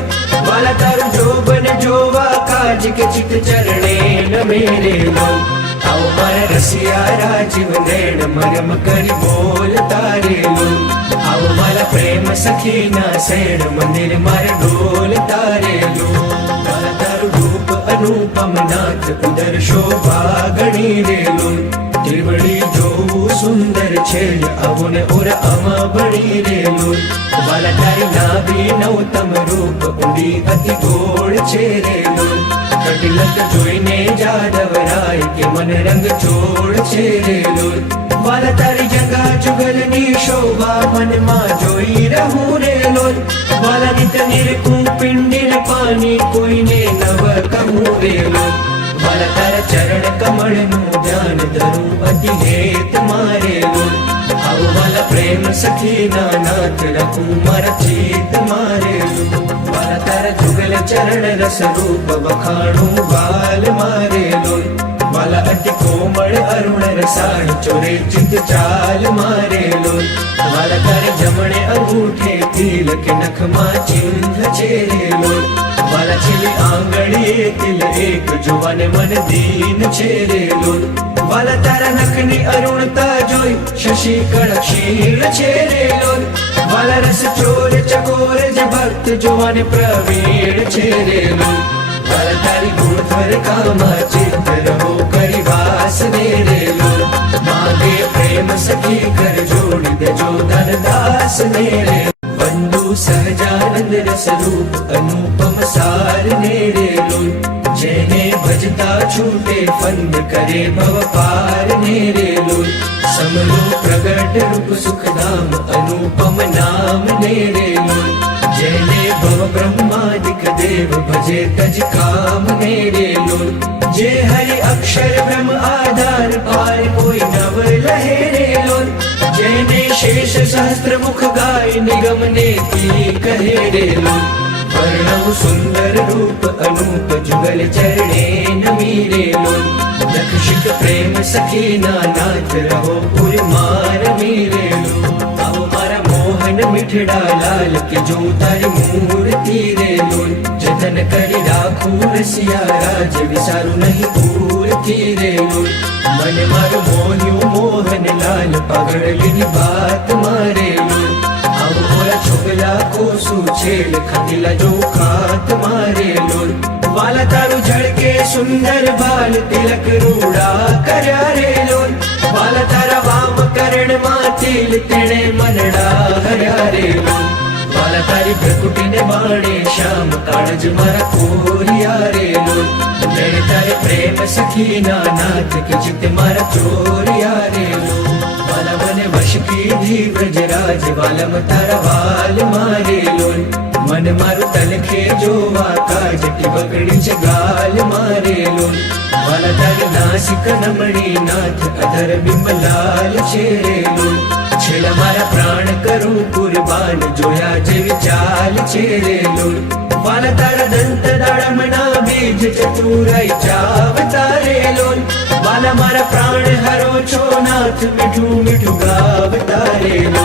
વાલા તારું જોબન જોવા કાજ કે ચિત ચરણે નમે રે લોલ આવો મારા રસિયા રાજીવ નૈણ મરમ કરી બોલતા રે લોલ આવો મારા પ્રેમ સખીના શેણ મંદિર મારે ડોલતા રે લોલ વાલા તારું રૂપ અનુપમ નાથ ઉદર શોભા ગણી રે લોલ ત્રિવળી જોવું સુંદર છે આવો ને ઓરા આમાં બળી રે લોલ વાલા તારી નાભી નવતમ રૂપ ઊંડી અતિ ગોળ છે રે લોલ કટિલક જોઈને જાદવરાય કે મન રંગ ચોળ છે રે લોલ વાલા તારી જગા જુગલની શોભા મનમાં જોઈ રહું રે લોલ વાલા નિત નિરખું પિંડીને પાણી કોઈને નવ કહું રે લોલ વાલા તારા ચરણ કમળનું ધ્યાન ધરું અતિ હેત મારે લોલ આવો વાલા પ્રેમ સખીના નાથ રાખું મારા ચિત્ત મારે લોલ વાલા તારા જુગલ ચરણ રસ રૂપ વખાણું વાલ મારે લોલ વાલા અતિ કોમળ અરુણ રસાળ ચોરે ચિત ચાલ મારે લોલ વાલા તારે જમણે અંગૂઠે તિલ કે નખમાં ચિહ્ન છે રે લોલ વાલા છેલ્લી આંગળીએ તિલ એક જોવાને મન દીન છે રે લોલ વાલા તારા નખની અરુણતા જોઈ શશી કળ ક્ષીણ છે રે લોલ વાલા રસ ચોર ચકોર જે ભક્ત જોવાને પ્રવીણ છે રે લોલ વાલા તારી ગુણધર કામા ચિત્ત રહો કરી વાસ ને રે લોલ માગે પ્રેમ સખી કર જોડી દેજો ધનદાસ ને રે બંધુ સહજાનંદ રસ રૂપ અનુપમ સાર ને રે લોલ જેને ભજતા છૂટે ફંદ કરે ભવ પાર ને રે લોલ સમરો પ્રગટ રૂપ સુખધામ અનુપમ નામ ને રે લોલ જેને ભવ બ્રહ્માદિક દેવ ભજે તજ કામ ને રે લોલ જે હરિ અક્ષર બ્રહ્મ આધાર પાર કોઈ નવ લહેરેલો જેને શેષ સહસ્ત્ર મુખ ગાય નિગમ નેતિ કહે રેલો વર્ણવ સુંદર રૂપ અનુપ જુગલ ચરણે નમી રેલો લક્ષિત પ્રેમ સખીના નાથ રહો પુરમાર મીરેલો આવો મારા મોહન મીઠડા લાલ કે જો તારી મૂર્તિ રેલો જતન કરી રાખું રસિયા રાજ વિસારું નહીં પૂરથી રેલો મને મારું મોહ્યું મોહન લાલ પગડલીની બાત મારેલો આવો મોરા છોકલા કોસું છેડ ખાતીલા જો ખાત મારેલો વાલા તારું ઝળકે સુંદર બાલ તિલક રૂડા કર્યા રેલો વાલા તારા વામ કરણ માં તિલ તેણે મનડા હર્યા રેલો વાલા તારી પ્રકૃતિને બાણે શ્યામ કાળજ મારા કોરિયા રેલો તેણે તારે પ્રેમ સખીના નાથ કે ચિત્ત મારા ચોરિયા રેલો વાલા મને વશ કીધી વ્રજરાજ વાલમ તારા વાલ મારેલો મન મારું તલખે જોવા કાજ ટીબકડી છે ગાલ મારેલો વાલા તારી નાસિક નમણી નાથ અધર બિંબલાલ છેરેલો છેલ્લા મારા પ્રાણ કરું કુરબાન જોયા જેવી ચાલ છેરેલો વાલા તારા દંત દાડમના બીજ ચતુરાઈ ચાવતારેલો વાલા મારા પ્રાણ હરો છો નાથ મીઠું મીઠું ગાવતારેલો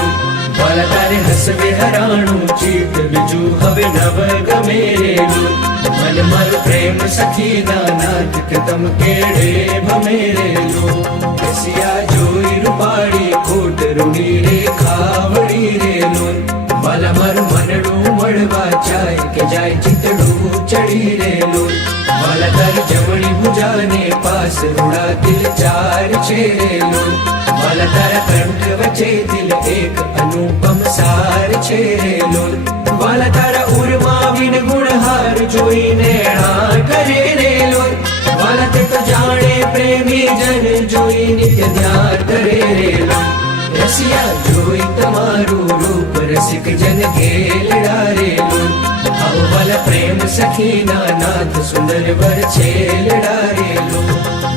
વાલા તારે હસવે હરાણું ચિત્ત બીજું હવે નવ ગમેરેલું મન મારું પ્રેમ સખીના નાથ કે તમ કેડે ભમેરેલું રસિયા જોઈ રૂપાળી ખોટ રૂડી રે ખાવડી રેલું વાલા મારું મનડું મળવા જાય કે જાય ચિતડું ચડી રેલું વાલા તારી જમણી ભુજાને પાસ રૂડા દિલ ચાર છેરેલું વાલા તારા કંઠ વચ્ચે દિલ એક અનુપમ સાર છેરેલું વાલા તારા ઉરમાં વિન ગુણહાર જોઈને ણા કરે રેલું વાલા તે તો જાણે પ્રેમી જન જોઈ નિત્ય ધ્યાન કરે રેલું રસિયા જોઈ તમારું રૂપ રસિક જન ઘેલડા રેલું આવો વાલા પ્રેમ સખીના નાથ સુંદર વર છેલડા રેલું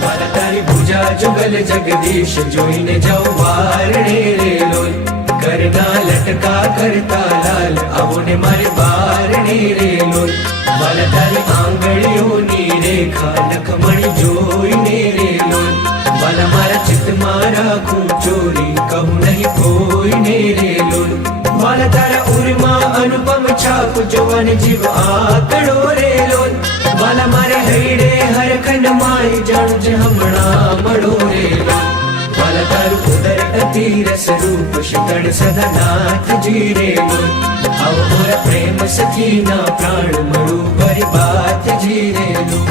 વાલા તારી ભુજા જુગલ જગદીશ જોઈને જાઉં વારણે રેલો કરના લટકા કરતા લાલ આવો ને મારે બારણે રેલો વાલા તારી આંગળીઓની રેખા લખમણી જોઈને રેલો વાલા મારા ચિત્તમાં રાખું ચોરી કહું નહીં કોઈને રેલો વાલા તારા ઉરમાં અનુપમ છાપ જોવાની જીવ આકડો રેલો વાલા મારે હૈડે હરખંડ માય જાણું જ હમણાં મળો રેલો વાલા તારું ઉદર અતિ રસ રૂપ શીતળ સદા નાથ જીરેલો આવો મોરા પ્રેમ સખીના પ્રાણ મળું ભરી બાત જીરેલો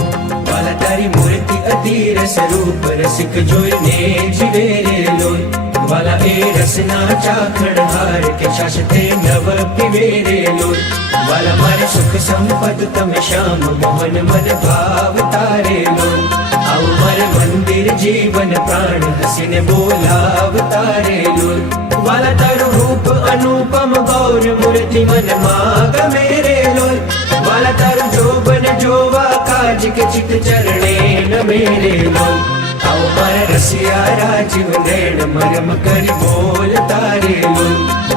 વાલા તારી મૂર્તિ અતિ રસ રૂપ રસિક જોઈને જીવેરેલો વાલા એ રસના ચાખણ હાર કે શાસતે નવ પીવેરેલો વાલા મારે સુખ સંપદ તમે શ્યામ મોહન મન ભાવ તારેલો આવું મારે મંદિર જીવન પ્રાણ હસીને બોલાવ તારેલો વાલા તારું રૂપ અનુપમ ગૌર મૂર્તિ મન માં ગમેરેલો વાલા તારું જોબન જોવા કાજ કે ચિત ચરણે નમેરેલો આવો મારા રસિયા રાજીવ નૈણ મરમ કરી બોલ તારેલો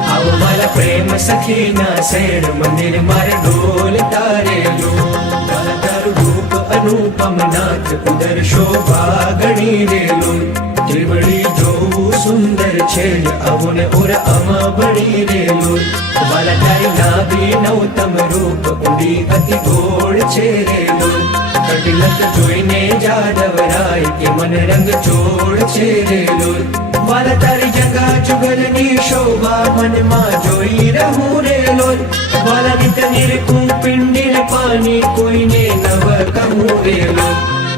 આવો મારા પ્રેમ સખીના શેણ મંદિર મારે ડોલ તારેલો વાલા તારું રૂપ અનુપમ નાથ ઉદર શોભા ગણી રેલો ત્રિવળી જોવું સુંદર છે આવો ને ઓર અમા બણી રેલો વાલા તારી નાભી નવતમ રૂપ ઊંડી અતિ ગોળ છે રેલો કટિલક જોઈને જાદવરાય કે મન રંગ ચોળ છે રેલો વાલા તારી જગા જુગલની શોભા મનમાં જોઈ રહું રેલો વાલા નિત નિરખું પિંડીલ પાણી કોઈને નવ કહું રેલો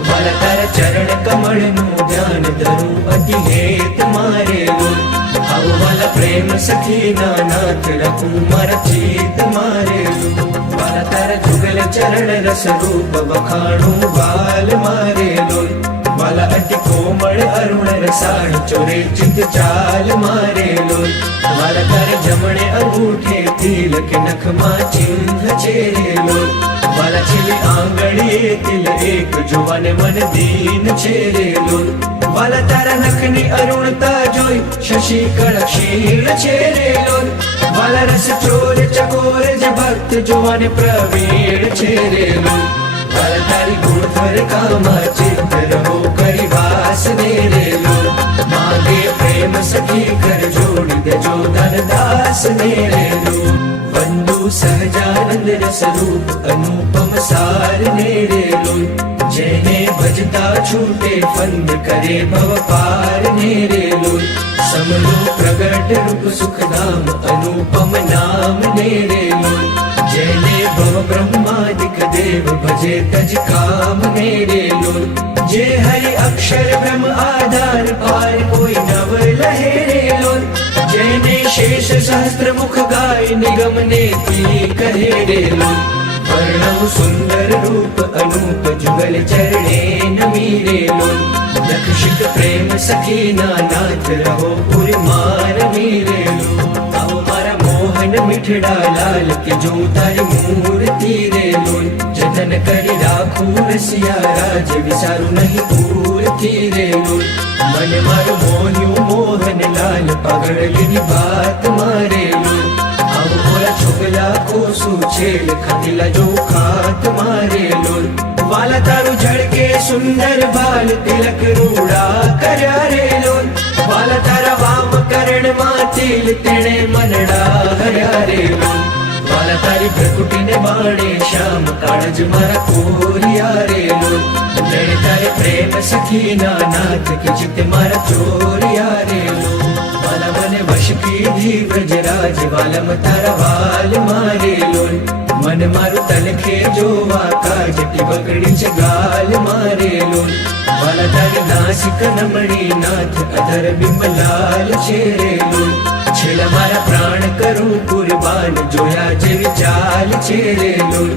વાલા તારા ચરણ કમળનું ધ્યાન ધરું અતિ હેત મારેલો આવો વાલા પ્રેમ સખીના નાથ રાખું મારા ચિત્ત મારેલો વાલા તારા જુગલ ચરણ રસ રૂપ વખાણું બાલ મારેલો વાલા અતિ કોમળ અરુણ રસાળ ચોરે ચિત ચાલ મારેલો વાલા તારે જમણે અંગૂઠે તિલક નખમાં ચિહ્ન છે રે લોલ વાલા છેલ્લી આંગળીએ તિલ એક જોવાને મન દીન છે રે લોલ વાલા તારા નખની અરુણતા જોઈ શશી કળ ક્ષીણ છે રે લોલ વાલા રસ ચોર ચકોર જ ભક્ત જોવાને પ્રવીણ છે રે લોલ વાલા તારી ગુણધર કામા ચિત્ત રહો કરી વાસ ને રે લોલ માગે પ્રેમ સખી કર જોડી દેજો ધનદાસ ને રે લોલ વંદુ સહજાનંદ રસ રૂપ અનુપમ સાર ને રે લોલ જેને ભજતા છૂટે ફંદ કરે ભવ પાર ને રે લોલ સમલો પ્રગટ રૂપ સુખધામ અનુપમ નામ ને રે લોલ જેને ભવ બ્રહ્માદિક દેવ ભજે તજ કામ ને રે લોલ જે હરિ અક્ષર બ્રહ્મ આધાર પાર કોઈ નવ લહે રે લોલ જેને શેષ સહસ્ત્ર મુખ ગાય નિગમ ને કી કહે રે લોલ વર્ણવ સુંદર રૂપ અનુપ જુગલ ચરણે નમી રે લોલ દક્ષિક પ્રેમ સખી ના નાથ રહો પુરમાન મીરે લોલ આવો મારા મોહન મીઠડા લાલ કે જો તારી મૂર્તિ રે લોલ જતન કરી રાખું રસિયા રાજ વિસારું નહીં પૂરથી રે લોલ મને મારું મોન્યું મોહન લાલ પગડલીની વાત મારે લોલ આવો મોરા છોકલા કોસું છેલ ખાધેલા જો ખાત મારે લોલ વાલા તારું ઝળકે સુંદર બાલ તિલક રૂડા કર્યા રે લોલ વાલા તારા વામ કરણ માં તિલ તેણે મનડા હર્યા રે લોલ વાલા તારી પ્રકૃતિને બાણે શ્યામ કાળજ મારા કોરિયા રે લોલ તેણે તારે પ્રેમ સખી ના નાથ કે ચિત્ત મારા ચોરિયા રે લોલ વાલા મને વશ કીધી વ્રજરાજ વાલમ તારા વાલ મારે લોલ મન મારું તલખે જોવા કાજટી બગડી છે ગાલ મારે લોલ વાલા તારી નાસિક નમણી નાથ અધર બિંબલાલ છે રે લોલ છેલ્લા મારા પ્રાણ કરું કુરબાન જોયા જેવી ચાલ છે રે લોલ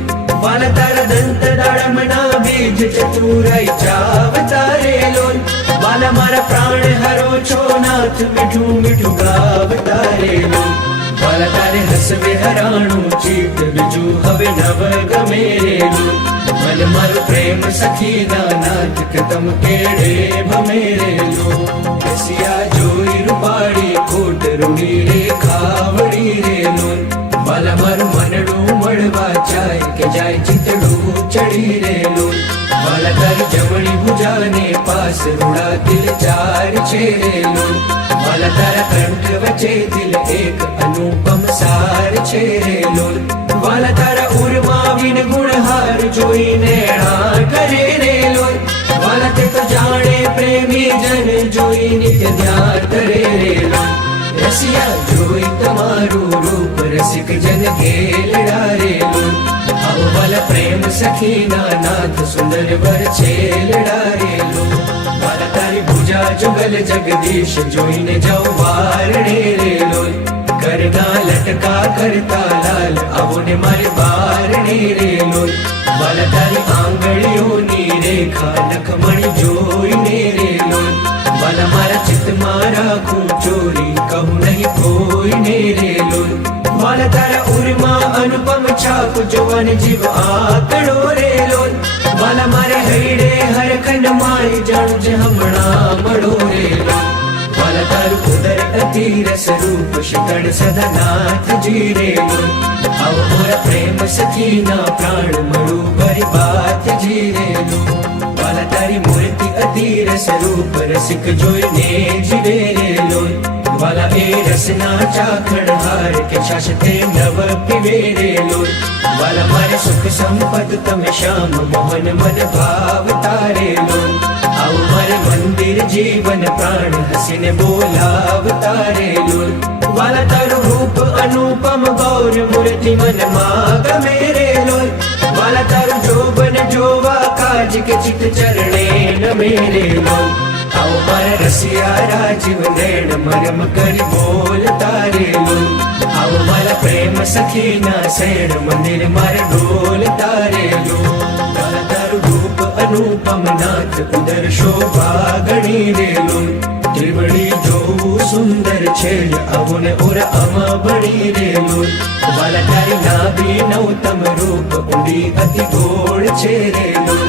વાલા તારા દંત દાડમના બીજ ચતુરાઈ ચાવતા રે લોલ વાલા મારા પ્રાણ હરો છો નાથ મીઠું મીઠું ગાવતા રે લોલ વાલા તારે હસવે હરાણું ચિત્ત બીજું હવે નવ ગમે રે લોલ મન મારું પ્રેમ સખી ના નાથ કે તમ કેડે ભમે રે લોલ રસિયા જોઈ રૂપાળી કોટ રૂડી રે ખાવડી રે લોલ વાલા મારું મનડું મળવા જાય કે જાય ચિતડું ચડી રે લોલ વાલા તારી જમણી ભુજાને પાસ રૂડા દિલ ચાર છે રે લોલ વાલા તારા કંઠ વચ્ચે દિલ એક અનુપમ સાર છે રે લોલ વાલા તારા ઉરમાં વિન ગુણહાર જોઈને ણા કરે રે લોલ વાલા તે તો જાણે પ્રેમી જન જોઈ નિત્ય ધ્યાન કરે રે લોલ રસિયા જોઈ તમારું રૂપ રસિક જન ઘેલડા રે લોલ આવો વાલા પ્રેમ સખી ના નાથ સુંદર વર છેલડા રે લોલ વાલા તારી ભુજા જુગલ જગદીશ જોઈને જાઉં વારણે રે લોલ કરના લટકા કરતા લાલ આવો ને મારી બારણે રે લોલ વાલા તારી આંગળીઓની રેખા નખમણી જોઈને રે લોલ વાલા મારા ચિત્તમાં રાખું ચોરી કહું નહીં કોઈને રે લોલ વાલા તારા ઉરમાં અનુપમ છાપ જોવાને જીવ આકડો રે લોલ વાલા મારે હૈડે હરખંડ મારી જાણું જે હમણાં મળો રે લોલ વાલા તારું ઉદર અતિ રસ રૂપ શિકણ સદા નાથ જી રે લોલ આવો મોરા પ્રેમ સખી ના પ્રાણ મળું ભરી બાત જી રે લોલ વાલા તારી મૂર્તિ અતિ રસ રૂપ રસિક જોઈને જીવે રે લોલ વાલા એ રસના ચાખણ હાર કે શાસતે નવ પીવે રે લોલ વાલા મારે સુખ સંપદ તમે શ્યામ મોહન મન ભાવ તારે લોલ આવું મારે મંદિર જીવન પ્રાણ હસીને બોલાવ તારે લોલ વાલા તારું રૂપ અનુપમ ગૌર મૂર્તિ મન માં ગમે રે લોલ વાલા તારું જોબન જોવા કાજ કે ચિત ચરણે નમે રે લોલ આવો મારા રસિયા રાજીવ નૈણ મરમ કરી બોલ તારે લોલ આવો મારા પ્રેમ સખી ના શેણ મંદિર મારે ડોલ તારે લોલ વાલા તારું રૂપ અનુપમ નાથ ઉદર શોભા ગણી રે લોલ ત્રિવળી જોવું સુંદર છેડ આવો ને ઓરા આમાં બળી રેલું વાલા તારી નાભી નવતમ રૂપ ઊંડી અતિ ગોળ છે રેલું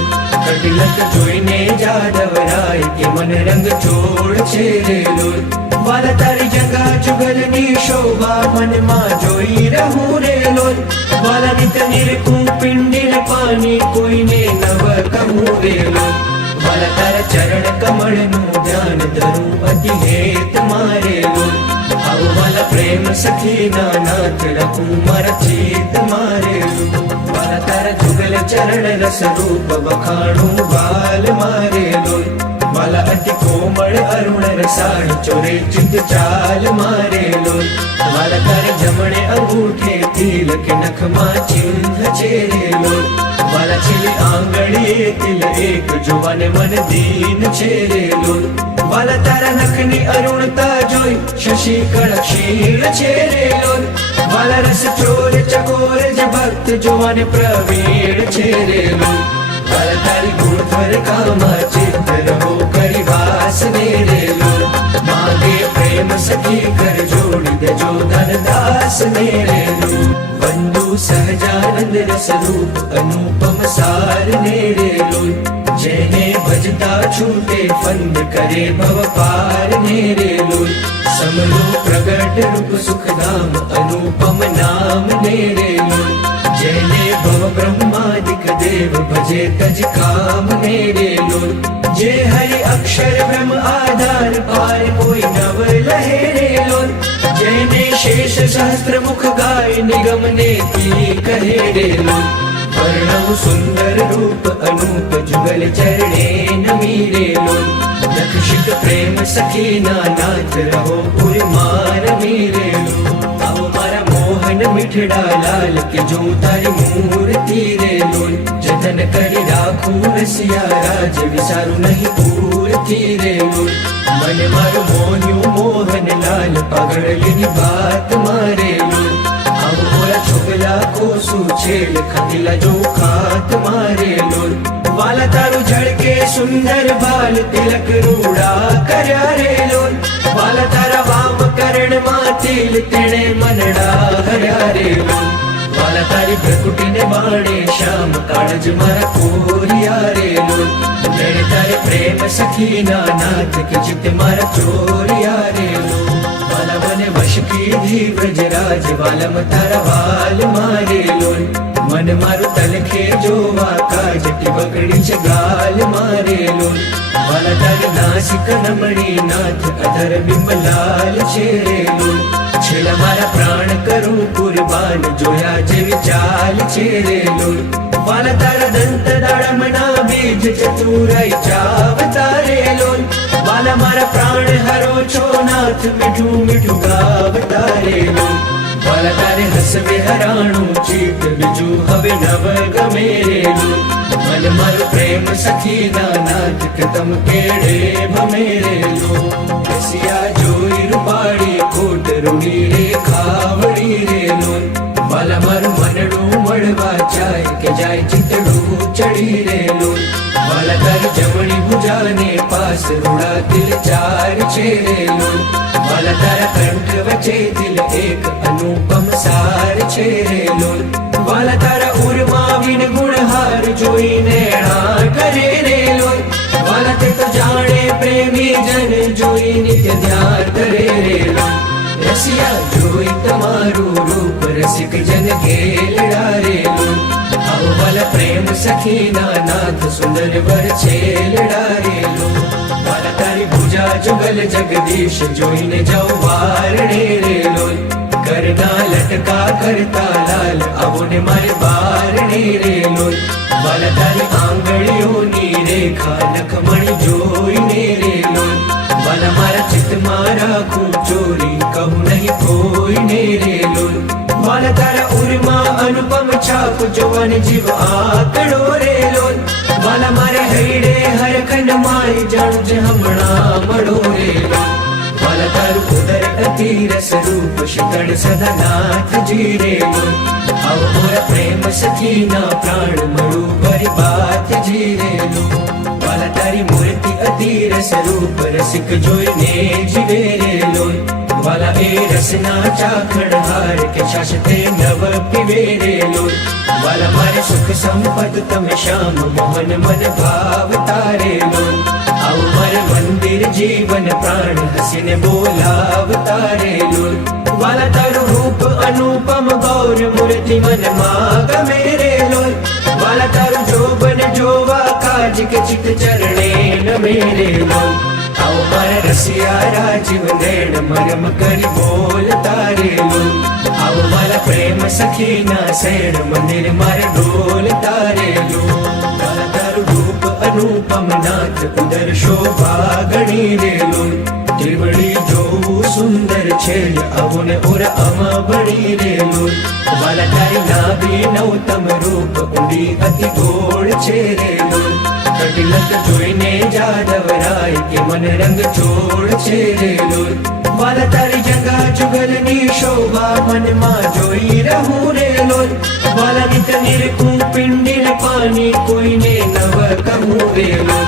કટિલક જોઈને જાદવરાય કે મન રંગ ચોળ છે રેલું વાલા તારી જગા જુગલની શોભા મનમાં જોઈ રહું રેલું વાલા નિત નિરખું પિંડીને પાણી કોઈને નવ કહું રેલું વાલા તારા ચરણ કમળનું ધ્યાન ધરું અતિ હેત મારેલું આવો વાલા પ્રેમ સખીના નાથ રાખું મારા ચિત્ત મારેલું વાલા તારા જુગલ ચરણ રસ રૂપ વખાણું બાલ મારેલું વાલા અતિ કોમળ અરુણ રસાળ ચોરે ચિત્ત ચાલ મારેલું વાલા તારે જમણે અંગૂઠે તિલક નખમાં ચિહ્ન છેરેલું વાલા છેલ્લી આંગળીએ તિલ એક જુવાને મન દીન છેરેલું વાલા તારા નખની અરુણતા જોઈ શશી કળ ક્ષીણ છેરેલું વાલા રસ ચોર ચકોર જ ભક્ત જુવાને પ્રવીણ છેરેલું વાલા તારી ગુણધર કામા ચિત્ત રહો કરી વાસ રેલું માગે પ્રેમ સખી કર જોડી દેજો ધનદાસ રેલું બંધુ સહજાનંદ રસ રૂપ અનુપમ સાર રેલું જેને ભજતા છૂટે ફંદ કરે ભવ પાર રેલું સમરો પ્રગટ રૂપ સુખધામ અનુપમ નામ રેલું જેને ભવ બ્રહ્માદિક દેવ ભજે તજ કામ રેલું જે હરિ અક્ષર બ્રહ્મ આધાર પાર કોઈ નવ લહેરેલું જેને શેષ સહસ્ત્ર મુખ ગાય નિગમ ને કી કહેરેલું વર્ણવ સુંદર રૂપ અનુપ જુગલ ચરણે નમીરેલું દક્ષિક પ્રેમ સખીના નાથ રહો પુરમાર મીરેલું આવો મારા મોહન મીઠડા લાલ કે જો તારી મૂર્તિ રેલું જતન કરી રાખું રસિયા રાજ વિસારું નહીં પૂરથી રેલું મન મારું મોહ્યું મોહન લાલ પાગળલીની વાત મારેલું આવો મોરા છોકલા કોસું છેડ ખાધેલા જો ખાત મારેલું વાલા તારું ઝળકે સુંદર ભાલ તિલક રૂડા કર્યા રેલું વાલા તારા વામ કરણમાં તિલ તેણે મનડા હર્યા રેલું વાલા તારી પ્રકૃતિને બાણે શ્યામ કાળજ મારા કોરિયા રેલું તેણે તારે પ્રેમ સખીના નાથ કે ચિત્ત મારા ચોરિયા રેલું વાલા મને વશ કીધી વ્રજરાજ વાલમ તારા વાલ મારેલું મન મારું તલખે જોવા કાજટી બગડી છે ગાલ મારેલું વાલા તારી નાસિક નમણી નાથ અધર બિંબલાલ છેરેલું છેલ્લા મારા પ્રાણ કરું કુરબાન જોયા જેવી ચાલ છેરેલું વાલા તારા દંત દાડમના બીજ ચતુરાઈ ચાવતારેલું વાલા મારા પ્રાણ હરો છો નાથ મીઠું મીઠું ગાવતારેલું વાલા તારે હસવે હરાણું ચિત્ત બીજું હવે નવ ગમેરેલું મન મારું પ્રેમ સખીના નાથ કે તમ કેડે ભમેરેલું રસિયા જોઈ રૂપાળી કોટ રૂડી રેખાવડી રેલું વાલા મારું મનડું મળવા જાય કે જાય ચિતડું ચડી રેલું વાલા તારી જમણી ભુજાને પાસ રૂડા દિલ ચાર છેરેલું વાલા તારા કંઠ વચ્ચે દિલ એક અનુપમ સાર છેરેલું વાલા તારા ઉરમાં વિન ગુણહાર જોઈને ણા કરે રેલું વાલા તે તો જાણે પ્રેમી જન જોઈ નિત્ય ધ્યાન કરે રેલું રસિયા જોઈ તમારું રૂપ રસિક જન ખેલડા રેલું આવો વાલા પ્રેમ સખીના નાથ સુંદર વર છેલડા રેલું વાલા તારી ભુજા જુગલ જગદીશ જોઈને જાઉં વારણે રેલું કરના લટકા કરતા લાલ આવો ને મારે બારણે રેલું વાલા તારી આંગળીઓની રેખા નખમણી જોઈને રેલું વાલા મારા ચિત્તમાં રાખું ચોરી કહું નહીં કોઈને રેલું વાલા તારા ઉરમાં અનુપમ છાપ જોવાને જીવ આકડો રેલું વાલા મારે હૈડે હરખંડ માય જાણું જે હમણાં મળો રેલું વાલા તારું ઉદર અતિ રસ રૂપ શીતળ સદા નાથ જીરેલું આવો મોરા પ્રેમ સખીના પ્રાણ મળું ભરી બાત જીરેલું વાલા તારી મૂર્તિ અતિ રસ રૂપ રસિક જોઈને જીવે રે લોલ વાલા એ રસના ચાખણ હાર કે છાશ તે નવ પીવે રે લોલ વાલા મારે સુખ સંપદ તમે શ્યામ મોહન મન ભાવ તારે લોલ આવું મારે મંદિર જીવન પ્રાણ હસીને બોલાવ તારે લોલ વાલા તારું રૂપ અનુપમ ગૌર મૂર્તિ મન માં ગમે રે લોલ વાલા તારું જોબન જોવા કાજ કે ચિત ચરણે નમે રે લોલ આવો મારા રસિયા રાજીવ નૈણ મરમ કરી બોલ તારે લોલ આવો મારા પ્રેમ સખીના શેણ મંદિર મારે ડોલ તારે લોલ વાલા તારું રૂપ અનુપમ નાથ ઉદર શોભા ગણી રે લોલ ત્રિવળી જોવું સુંદર છે આવું ને ઓર આમાં બળી રે લોલ વાલા તારી નાભી નવતમ રૂપ ઊંડી અતિ ગોળ છે રે લોલ કટિલક જોઈને જાદવરાય કે મન રંગ ચોળ છે રે લોલ વાલા તારી જગા જુગલની શોભા મનમાં જોઈ રહું રે લોલ વાલા નિત નિરખું પિંડીલ પાણી કોઈને નવ કહું રે લોલ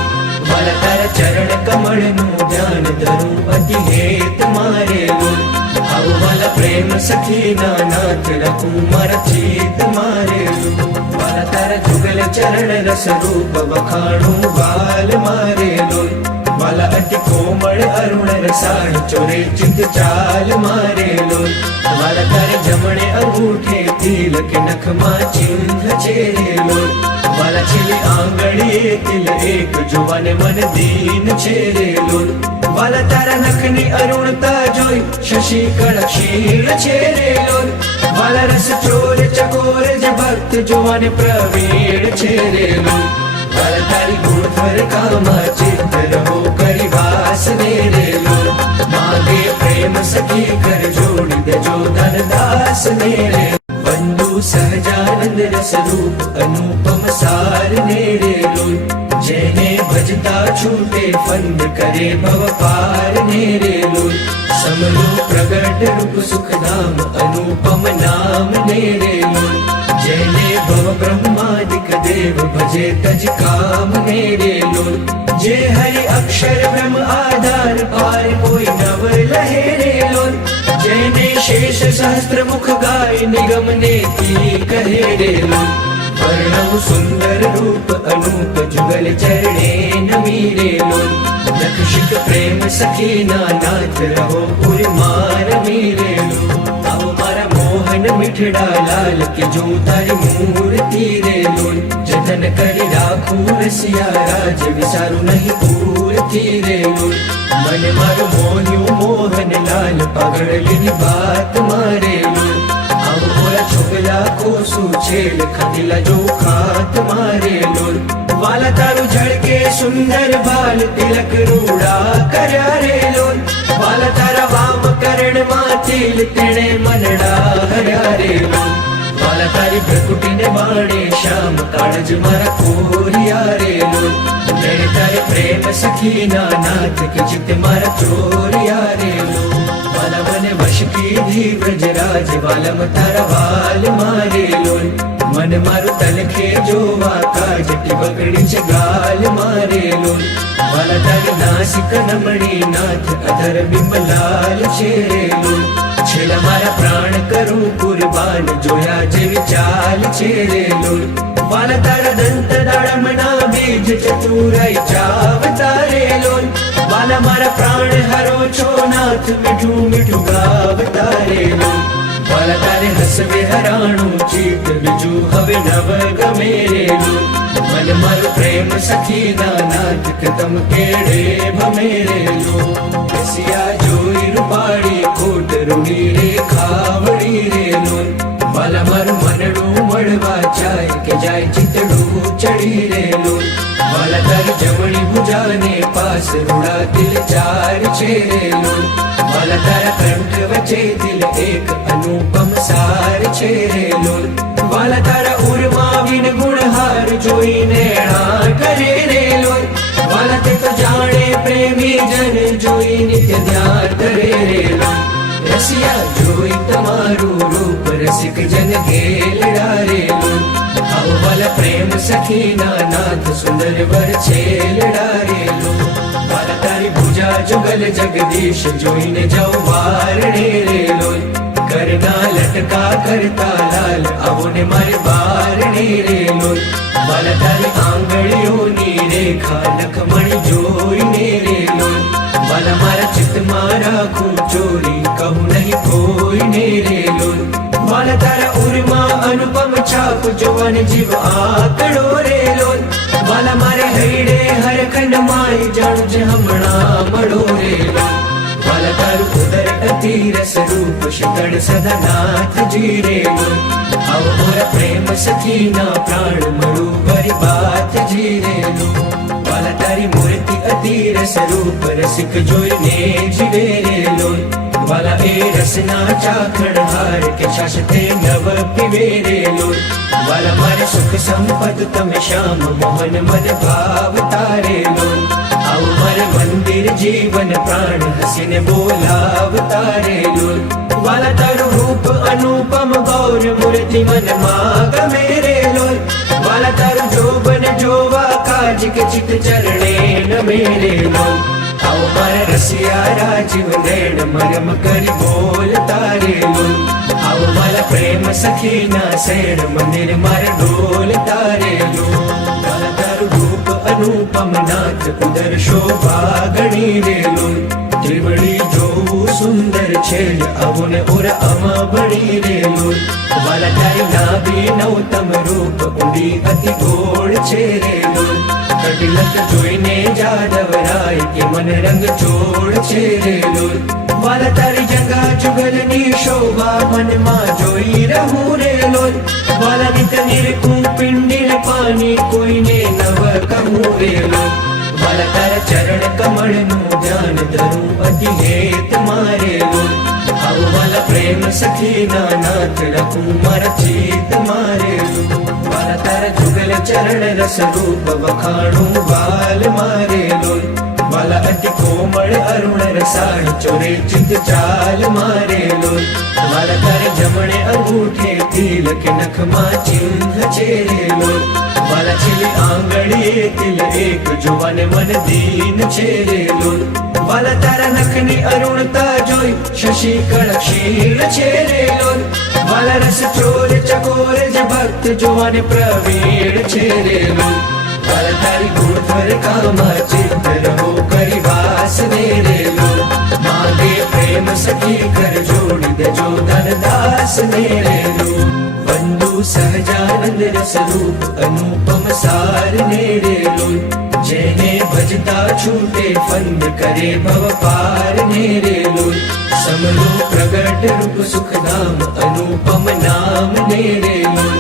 વાલા તારા ચરણ કમળનું ધ્યાન ધરું અતિ હેત મારે લોલ આવો વાલા પ્રેમ સખીના નાથ રાખું મારા ચિત્ત મારે લોલ વાલા તારા જુગલ ચરણ રસ રૂપ વખાણું બાલ મારે લોલ વાલા અતિ કોમળ અરુણ રસાળ ચોરે ચિત્ત ચાલ મારે લોલ વાલા તારે જમણે અંગૂઠે તિલક નખમાં ચિહ્ન છે રે લોલ વાલા છેલ્લી આંગળીએ તિલ એક જુવાને મન દીન છે રે લોલ વાલા તારા નખની અરુણતા જોઈ શશી કળ ક્ષીણ છે રે લોલ વાલા રસ ચોર ચકોર જ ભક્ત જુવાને પ્રવીણ છે રે લોલ વાલા તારી ગુણધર કામા ચિત્ત રહો કરી વાસ ને રે લોલ માગે પ્રેમ સખી કર જોડી દેજો ધનદાસ ને રે બંધુ સહજાનંદ રસ રૂપ અનુપમ સાર ને રે લોલ જેને ભજતા છૂટે ફંદ કરે ભવ પાર ને રે લોલ સમરો પ્રગટ રૂપ સુખધામ અનુપમ નામ ને રે લોલ જેને ભવ બ્રહ્માદિક દેવ ભજે તજ કામ ને રે લોલ જે હરિ અક્ષર બ્રહ્મ આધાર પાર કોઈ નવ લહે રે લોલ જેને શેષ સહસ્ત્ર મુખ ગાય નિગમ ને કી કહે રે લોલ વર્ણવ સુંદર રૂપ અનુપ જુગલ ચરણે નમી રે લોલ લક્ષિક પ્રેમ સખીના નાથ રહો પુર માર મીરે લોલ આવો મારા મોહન મીઠડા લાલ કે જો તારી મૂર્તિ રે લોલ જતન કરી રાખું રસિયા રાજ વિચારું નહીં પૂરથી રે લોલ મન મારું મોહ્યું મોહન લાલ પગડલીની વાત મારે લોલ આવો મોરા છોકલા કોસું છેડ ખાધેલા જો ખાત મારે લોલ વાલા તારું ઝળકે સુંદર ભાલ તિલક રૂડા કર્યા રે લોલ વાલા તારા વામ કરણમાં તિલ તેણે મનડા હર્યા રે લોલ વાલા તારી ભ્રકુટીને બાણે શ્યામ કાળજ મારા કોરિયા રે લોલ મેં તારે પ્રેમ સખીના નાથ કે ચિત્ત મારા ચોરિયા રે લોલ વાલા મને વશ કીધી વ્રજરાજ વાલમ તારા વાલ મારે લોલ મન મારું તલખે જોવા કાજટી બગડી છે ગાલ મારે લોલ વાલા તારી નાસિક નમણી નાથ અધર બિંબલાલ છે રે લોલ છેલ્લા મારા પ્રાણ કરું કુરબાન જોયા જેવી ચાલ છે રે લોલ વાલા તારા દંત દાડમના બીજ ચતુરાઈ ચાવતા રે લોલ વાલા મારા પ્રાણ હરો છો નાથ મીઠું મીઠું ગાવતા રે લોલ વાલા તારે હસવે હરાણું ચિત્ત બીજું હવે નવ ગમે રે લોલ મન મારું પ્રેમ સખીના નાથ કે તમ કેડે ભમે રે લોલ રસિયા જોઈ રૂપાળી કોટ રૂડી રે ખાવડી રે લોલ વાલા મારું મનડું મળવા જાય કે જાય ચિતડું ચડી રે લોલ વાલા તારી જમણી ભુજાને પાસ રૂડા દિલ ચાર છે રે લોલ વાલા તારા કંઠ વચ્ચે દિલ એક અનુપમ સાર છે રે લોલ વાલા તારા ઉરમાં વિન ગુણહાર જોઈને ના કરે રે લોલ વાલા તે તો જાણે પ્રેમી જન જોઈ નિત્ય ધ્યાન કરે રે લોલ રસિયા જોઈ તમારું રૂપ રસિક જન ઘેલડા રે લોલ આવો વાલા પ્રેમ સખીના નાથ સુંદર વર છેલડા जुगल जगदीश जोईने जाओ वारणे रे लोल कરના લટકા કરતા લાલ આવો ને મારે બારણે રે લોલ વાલા તારી આંગળીઓની રેખા લખમણી જોઈને રે લોલ વાલા મારા ચિત્તમાં રાખું ચોરી કહું નહીં કોઈને રે લોલ વાલા તારા ઉરમાં અનુપમ છાપ જોવાને જીવ આકડો રે લોલ વાલા મારે હૈડે હરખંડ માય જાણું જે હમણાં મળો રે લોલ વાલા તારું ઉદર અતિ રસ રૂપ શીતળ સદા નાથ જીરે લોલ આવો મોરા પ્રેમ સખીના પ્રાણ મળું ભરી બાત જીરે લોલ વાલા તારી મૂર્તિ અતિ રસ રૂપ રસિક જોઈને જીવે રે લોલ વાલા એ રસના ચાખણ હાર કે શાશ્વતે નવ પીવે રે લોલ વાલા મારે સુખ સંપદ તમે શ્યામ મોહન મન ભાવ તારે લોલ આવું મારે મંદિર જીવન પ્રાણ હસીને બોલાવતા રે લોલ વાલા તારું રૂપ અનુપમ ગૌર મૂર્તિ મનમાં ગમે રે લોલ વાલા તારું જોબન જોવા કાજ કે ચિત ચરણે નમે રે લોલ આવો મારે રસિયા રાજીવ નૈણ મરમ કરી બોલતા રે લોલ આવો મારા પ્રેમ સખીના શેણ મંદિર મારે ડોલતા રે લોલ વાલા તારું રૂપ અનુપમ નાથ ઉદર શોભા ગણી રે લોલ ત્રિવળી જોવું સુંદર છે આવો ને ઓરા આમાં બળી રે લોલ વાલા તારી નાભી નવતમ રૂપ ઊંડી અતિ ગોળ છે રે લોલ કટિલક જોઈને જાદવરાય કે મન રંગ ચોળ છે રે લોલ વાલા તારી જગા જુગલની શોભા મનમાં જોઈ રહું રે લોલ વાલા નિત નિરખું પિંડીલ પાણી કોઈને નવ કહું રે લોલ વાલા તારા ચરણ કમળનું ધ્યાન ધરું અતિ હેત મારે લોલ આવો વાલા પ્રેમ સખીના નાથ રખું મારા ચિત્ત મારે લોલ વાલા તારા જુગલ ચરણ રસ રૂપ વખાણું બાલ મારે લોલ વાલા અતિ કોમળ અરુણ રસાળ ચોરે ચિત ચાલ મારે લોલ વાલા તારે જમણે અંગૂઠે તિલ કે નખમાં ચિહ્ન છે રે લોલ વાલા છેલ્લી આંગળીએ તિલ એક જોવાને મન દીન છે રે લોલ વાલા તારા નખની અરુણતા જોઈ શશી કળ ક્ષીણ છે રે લોલ વાલા રસ ચોર ચકોર જ ભક્ત જોવાને પ્રવીણ છે રે લોલ વાલા તારી ગુણધર કામા ચિત્ત રહો કરી વાસ ને રે લોલ માગે પ્રેમ સખી કર જોડી દેજો ધનદાસ ને રે લોલ વંદુ સહજાનંદ રસ રૂપ અનુપમ સાર ને રે લોલ જેને ભજતા છૂટે ફંદ કરે ભવ પાર ને રે લોલ સમરો પ્રગટ રૂપ સુખધામ અનુપમ નામ ને રે લોલ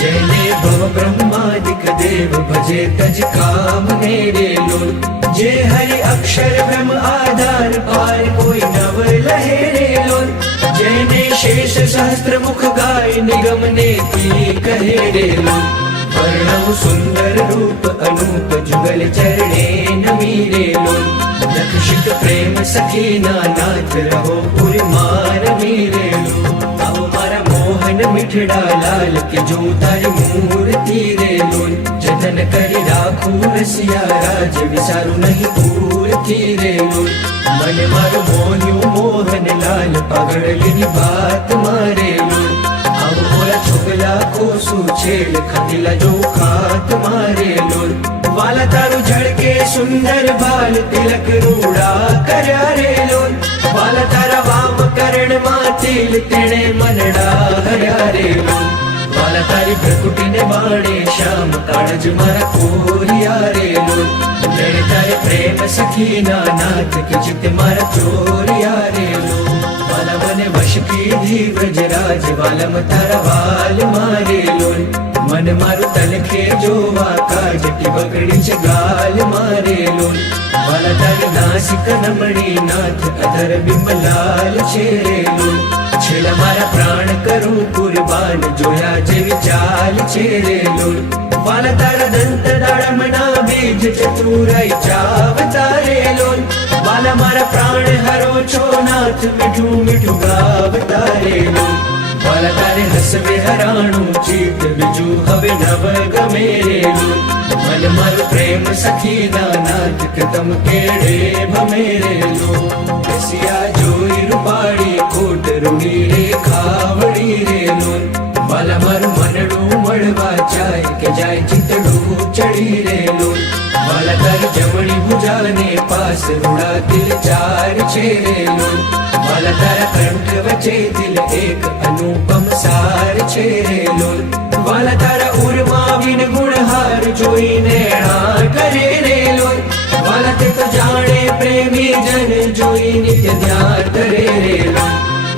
જેને ભવ બ્રહ્માદિક દેવ ભજે તજ કામ ને રે લોલ જે હરિ અક્ષર બ્રહ્મ આધાર પાર કોઈ નવ લહે રે લોલ જેને શેષ સહસ્ત્ર મુખ ગાય નિગમ ને કી કહે રે લોલ વર્ણવ સુંદર રૂપ અનુપ જુગલ ચરણે નમી રે લોલ લક્ષિત પ્રેમ સખીના નાથ રહો પુરમાર રે લોલ આવો મારા મોહન મીઠડા લાલ કે જો તારી મૂર્તિ રે લોલ જતન કરી રાખું રસિયા રાજ વિસારું નહીં પૂરથી રે લોલ મને મારું મોહ્યું મોહન લાલ પગડલીની વાત મારે લોલ આવો મોરા છોકલા કોસું છેડ ખાતીલા જો ખાત મારે લોલ વાલા તારું ઝળકે સુંદર ભાલ તિલક રૂડા કર્યા રે લોલ વાલા તારા વામ કરણમાં તિલ તેણે મનડા હર્યા રે લોલ વાલા તારી પ્રકૃતિને બાણે શ્યામ કાળજ મારા કોરિયા રે લોલ તેણે તારે પ્રેમ સખીના નાથ કે ચિત્ત મારા ચોરિયા રે લોલ વાલા મને વશ કીધી વ્રજરાજ વાલમ તારા વાલ મારે લોલ મન મારું તલખે જોવા કાજટી બગડી છે ગાલ મારે લોલ વાલા તારી નાસિક નમણી નાથ અધર બિંબલાલ છે રે લોલ છેલ્લા મારા પ્રાણ કરું કુરબાન જોયા જેવી ચાલ છે રે લોલ વાલા તારા દંત દાડમના બીજ ચતુરાઈ ચાવતા રે લોલ વાલા મારા પ્રાણ હરો છો નાથ મીઠું મીઠું ગાવતા રે લોલ વાલા તારે હસવે હરાણું ચિત્ત બીજું હવે નવ ગમે રેલું મન મારું પ્રેમ સખી ના નાથ કે તમ કેડે ભમે રેલું રસિયા જોઈ રૂપાળી કોટ રૂડી રે ખાવડી રેલું વાલા મારું મનડું મળવા જાય કે જાય ચિતડું ચડી રેલું વાલા તારી જમણી ભુજાને પાસ રૂડા દિલ ચાર છે રેલું વાલા તારા કંઠ વચ્ચે દિલ એક અનુપમ સાર છે રેલું વાલા તારા ઉરમાં વિન ગુણહાર જોઈને ણા કરે રેલું વાલા તે તો જાણે પ્રેમી જન જોઈ નિત્ય ધ્યાન કરે રેલું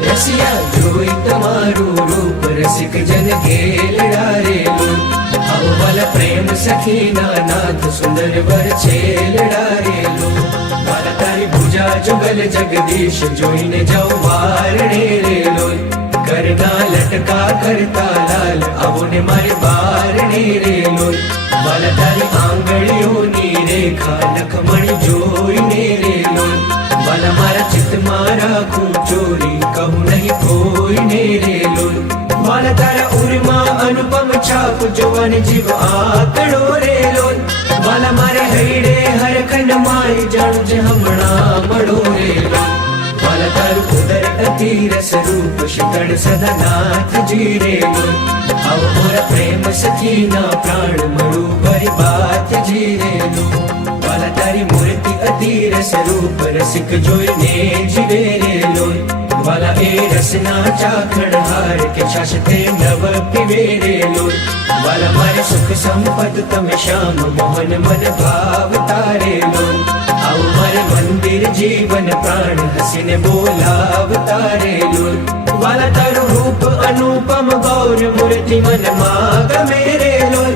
રસિયા જોઈ તમારું રૂપ રસિક જન ખેલડા રેલું આવો વાલા પ્રેમ સખી ના નાથ સુંદર વર છે લડારેલું વાલા તારી ભુજા જુગલ જગદીશ જોઈને જાઉં વારણે રેલું કરના લટકા કરતા લાલ આવો ને મારી બારણે રેલું વાલા તારી આંગળીઓની રેખા લખમણી જોઈને રેલું વાલા મારા ચિત્તમાં રાખું ચોરી કહું નહીં કોઈને રેલું વાલા તારા ઉરમાં અનુપમ છાપ જોવાની જીવ આકડો રેલોન વાલા મારે હૈડે હરખંડ માય જાણું જે હમણાં મળો રેલોન વાલા તારું ઉદર અતિ રસ રૂપ શીતળ સદા નાથજી રેલોન આવો મોરા પ્રેમ સખીના પ્રાણ મળું ભરી બાતજી રેલોન વાલા તારી મૂર્તિ અતિ રસ રૂપ રસિક જોઈને જીવે રેલોન વાલા એ રસના ચાખણ હાર કે છાશ તે નવ પીવે રેલોન વાલા મારે સુખ સંપદ તમે શ્યામ મોહન મન ભાવ તારેલોન આવું મારે મંદિર જીવન પ્રાણ હસીને બોલાવ તારેલોન વાલા તારું રૂપ અનુપમ ગૌર મૂર્તિ મનમાં ગમે રેલોન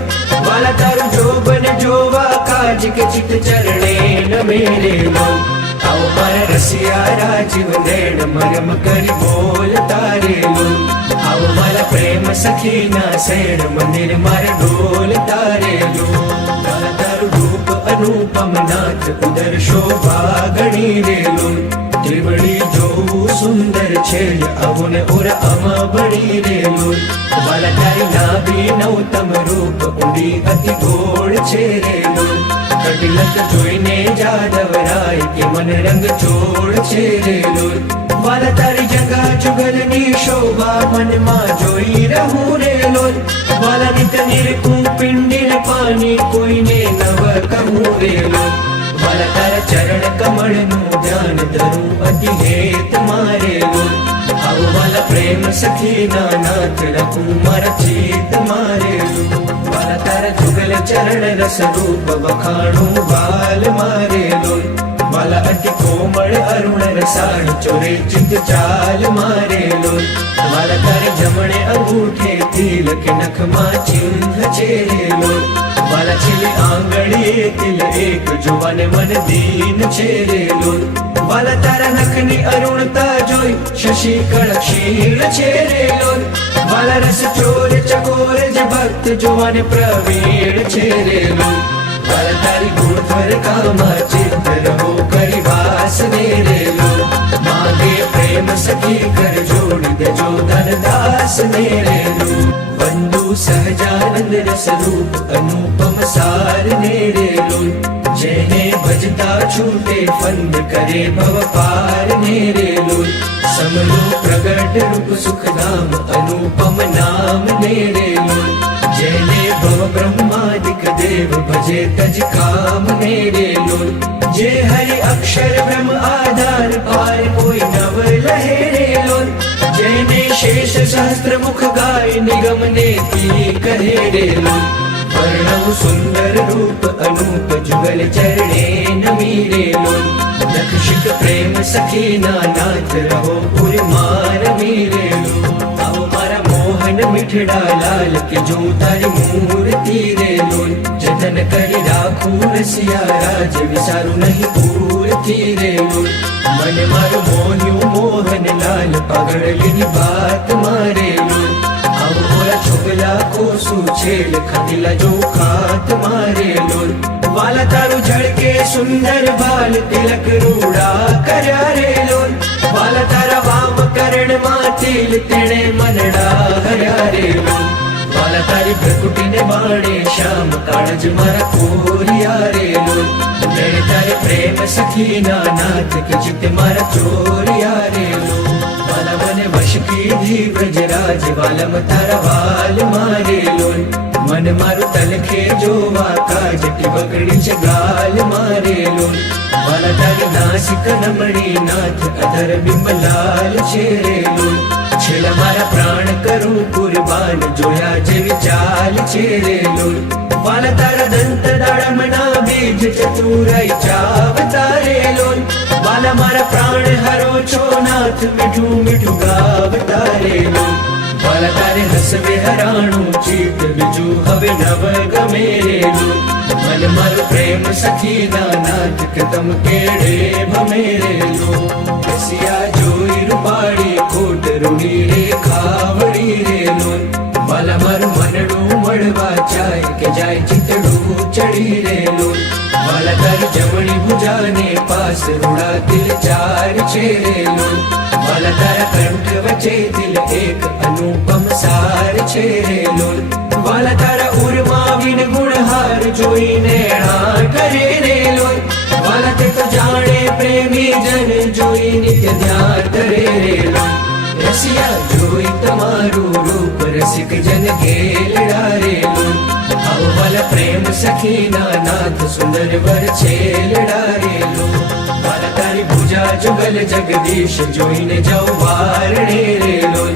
વાલા તારું જોબન જોવા કાજ કે ચિત ચરણે નમે રેલોન આવો મારા રસિયા રાજીવ નૈણ મરમ કરી બોલ તારેલું આવો મારા પ્રેમ સખીના શેણ મંદિર મારે ડોલ તારેલું વાલા તારું રૂપ અનુપમ નાથ ઉદર શોભા ગણી રેલું ત્રિવળી જોવું સુંદર છે આવો ને ઓર અમા બણી રેલું વાલા તારી નાભી નવતમ રૂપ ઊંડી અતિ ગોળ છે રેલું કટિલક જોઈને જાદવરાય કે મન રંગ ચોળ છે રેલોન વાલા તારી જગા જુગલની શોભા મનમાં જોઈ રહું રેલોન વાલા નિત નિરખું પિંડીને પાણી કોઈને નવ કહું રેલોન વાલા તારા ચરણ કમળનું ધ્યાન ધરું અતિ હેત મારેલોન આવો વાલા પ્રેમ સખીના નાથ રાખું મારા ચિત્ત મારેલું વાલા તારા જુગલ ચરણ રસ રૂપ વખાણું બાલ મારેલું વાલા અતિ કોમળ અરુણ રસાળ ચોરે ચિત ચાલ મારેલું વાલા તારે જમણે અંગૂઠે તિલ કે નખમાં ચિહ્ન છેરેલું વાલા છેલ્લી આંગળીએ તિલ એક જોવાને મન દીન છેરેલું વાલા તારા નખની અરુણતા જોઈ શશી કળ ક્ષીણ છેરેલું વાલા રસ ચોર ચકોર જ ભક્ત જોવાને પ્રવીણ છેરેલું વાલા તારી ગુણધર કામા ચિત્ત રહો કરી વાસ ને રેલું માગે પ્રેમ સખી કર જોડી દેજો ધનદાસ ને રેલું બંધુ સહજાનંદ રસ રૂપ અનુપમ સાર ને રેલું જેને ભજતા છૂટે ફંદ કરે ભવ પાર ને રેલું સમલો પ્રગટ રૂપ સુખધામ અનુપમ નામ ને રેલું જેને ભવ બ્રહ્માદિક દેવ ભજે તજ કામ ને રેલું જે હરિ અક્ષર બ્રહ્મ આધાર પાર કોઈ નવ લહે રેલું જેને શેષ સહસ્ત્ર મુખ ગાય નિગમ ને તી કહે રેલું વર્ણવ સુંદર રૂપ અનુપ જુગલ ચરણે નમી રેલું નખશિક પ્રેમ સખીના નાથ રહો પુરમાન મીરેલું આવો મારા મોહન મીઠડા લાલ કે જો તારી મૂર્તિ રેલું જતન કરી રાખું રસિયા રાજ વિસારું નહીં પૂરથી રેલું મને મારું મોન્યું મોહન લાલ પાગળલીની વાત મારેલું આવો મોરા છોકલા કોસું છેડ ખાધેલા જો ખાત મારેલું વાલા તારું ઝળકે સુંદર બાલ તિલક રૂડા કર્યા રેલોન વાલા તારા વામ કરણ માં तिल तेणे मनड़ा हर्या रे लोल वाला तारी प्रकुटीने बाणे श्याम काळज मारा कोरिया रे लोल तेणे तारे प्रेम सखीना नाथ के चित्त मारा चोरिया रे लोल वाला मने वश कीधी ब्रजराज वालम तारा वाल मारे लोल मन मारु तलखे जोवा काजटी बकड़ी च गाल मारे लोल वाला तारी नासिक नमणी नाथ अधर बिंबलाल छेरे लोल छेला मारा प्राण करूं कुर्बान जोया जेवी चाल छेरे लोल वाला तारा दंत दाड़मना बीज चतुराई चावतारे लोल वाला मारा प्राण हरो छो नाथ मिठू मिठू गावतारे लोल वाला तारे हसवे हराणु चीत बिजू हवे नव गमेरे लोल मन मारो प्रेम सखीना नाथ के तम केड़े भमेरे लो रसिया जोई रूपाड़ी कोट रूड़ी रे खावड़ी रे लोल वाला मारो मनडू मड़वा चाय के जाय चितड़ू चढ़ी रे लोल वाला तारी जमणी भुजाने पास रूड़ा तिल चार छेरे लोल वाला तारा कंठ वचे तिल एक अनुपम सार छेरे लोल वाला तारा उर्मा विन गुणहार जोई नेणा करे रे लोल वाला ते तो जाने प्रेमी जन जोई नित्य ध्यान करे रे लोल रसिया जोई तमारू रूप रसिक जन गेलड़ा रे लोल आओ वाला प्रेम सखीना नाथ सुंदर वर छेलड़ा रे लोल वाला तारी भुजा जुगल जगदीश जोई ने जाओ वारणे रे लोल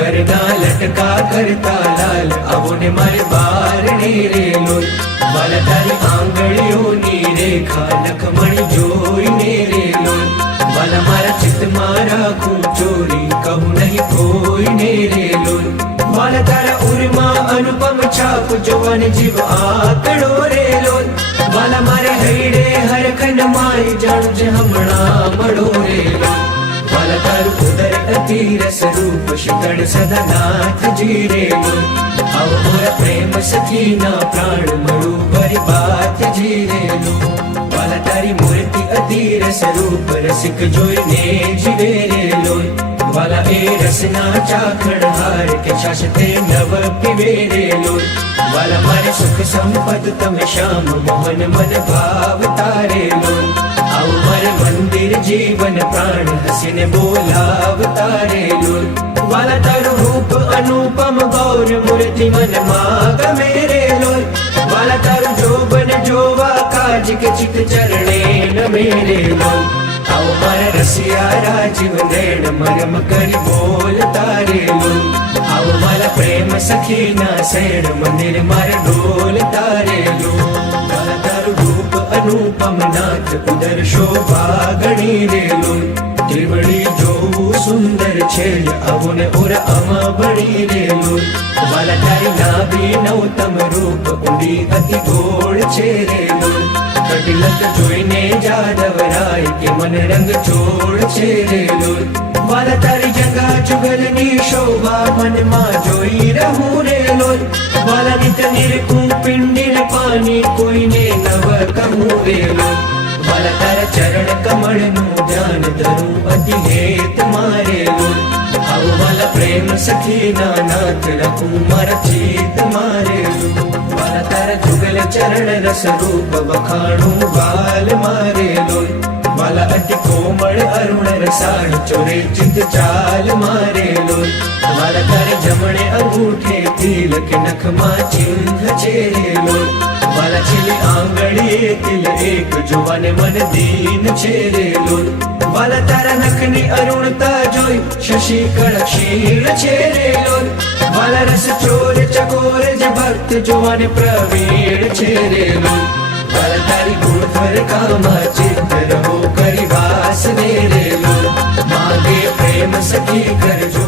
करना लटका करता लाल अब ने मारे बारणे रे लोल वाला तारी आंगड़ियों नी रेखा लखमणी जोई ने रे लोल वाला मारा चित मारा को चोरी कहूँ नहीं कोई ने रे लोल वाला तारा उर्मा अनुपम छाप जवन जीव आकड़ो रे लोल वाला मारे हईडे हर खंड माई जान जे हमणा मड़ो रे लोल वाला तारू उदर अति रस रूप शिकड़ सदा नाथ जी रे लोल आओ मोरा प्रेम सखीना प्राण मड़ू भरी बात जी रे लोल वाला तारी मूर्ति अति रस रूप रसिक जोई ने जीवे रे लोल वाला ए रसना चाखड़ हार के शाश्ते नव पिवे रे लोल वाला मारे सुख संपद तम श्याम मोहन मन भाव तारे लोल आओ मारे मंदिर जीवन प्राण हसीने बोलाव तारे लोल वाला तारू रूप अनुपम गौर मूर्ति मन माग मेरे लोल वाला तारू जोबन जोवा काज के चित चरणे न मेरे लोल आओ मारे रसिया राजीव नैन मरम करी बोल तारे लोल आओ माला प्रेम सखीना सैन मंदिर मारे डोल तारे लोल वाला तारू रूप अनुपम नाथ उदर शोभा गणी रे लोल त्रिवड़ी जो सुंदर छेल अवुने उर अमा बड़ी रे लोल वाला तारी नाभि नौतम रूप उड़ी अति गोड़ छेरे लोल कटिलक जोईने जादव राय के मन रंग छोड़ छेरे लोल वाला तारी जगह जुगलनी शोभा मन मा जोई रहूं रे लोल वाला नित निरखूं पिंडिल पानी कोई ने नव कहूं रे लोल वाला तारा चरण कमल नु ध्यान धरूं अति हेत मारे लोल आओ वाला प्रेम सखीना नाथ रखूं मारा चीत मारे लोल वाला तारा जुगल चरण रस रूप बखाणू बाल मारे लोल वाला अति कोमल अरुण रसाण चोरे चित चाल मारे लोल वाला तारे जमणे अंगूठे तिल के नख मा चिन्ह छेरे लोल वाला छिली आंगड़ी तिल एक जुवन मन दीन छेरे लोल वाला तारा नखनी अरुणता जोई शशि कण क्षीण छेरे लोल वाला रस चोर चकोर ज भक्त जुवन प्रवीण छेरे लोल वाला तारी गुणधर कामा चित्त रहो करी वास मेरे लोल मांगे प्रेम सखी कर जो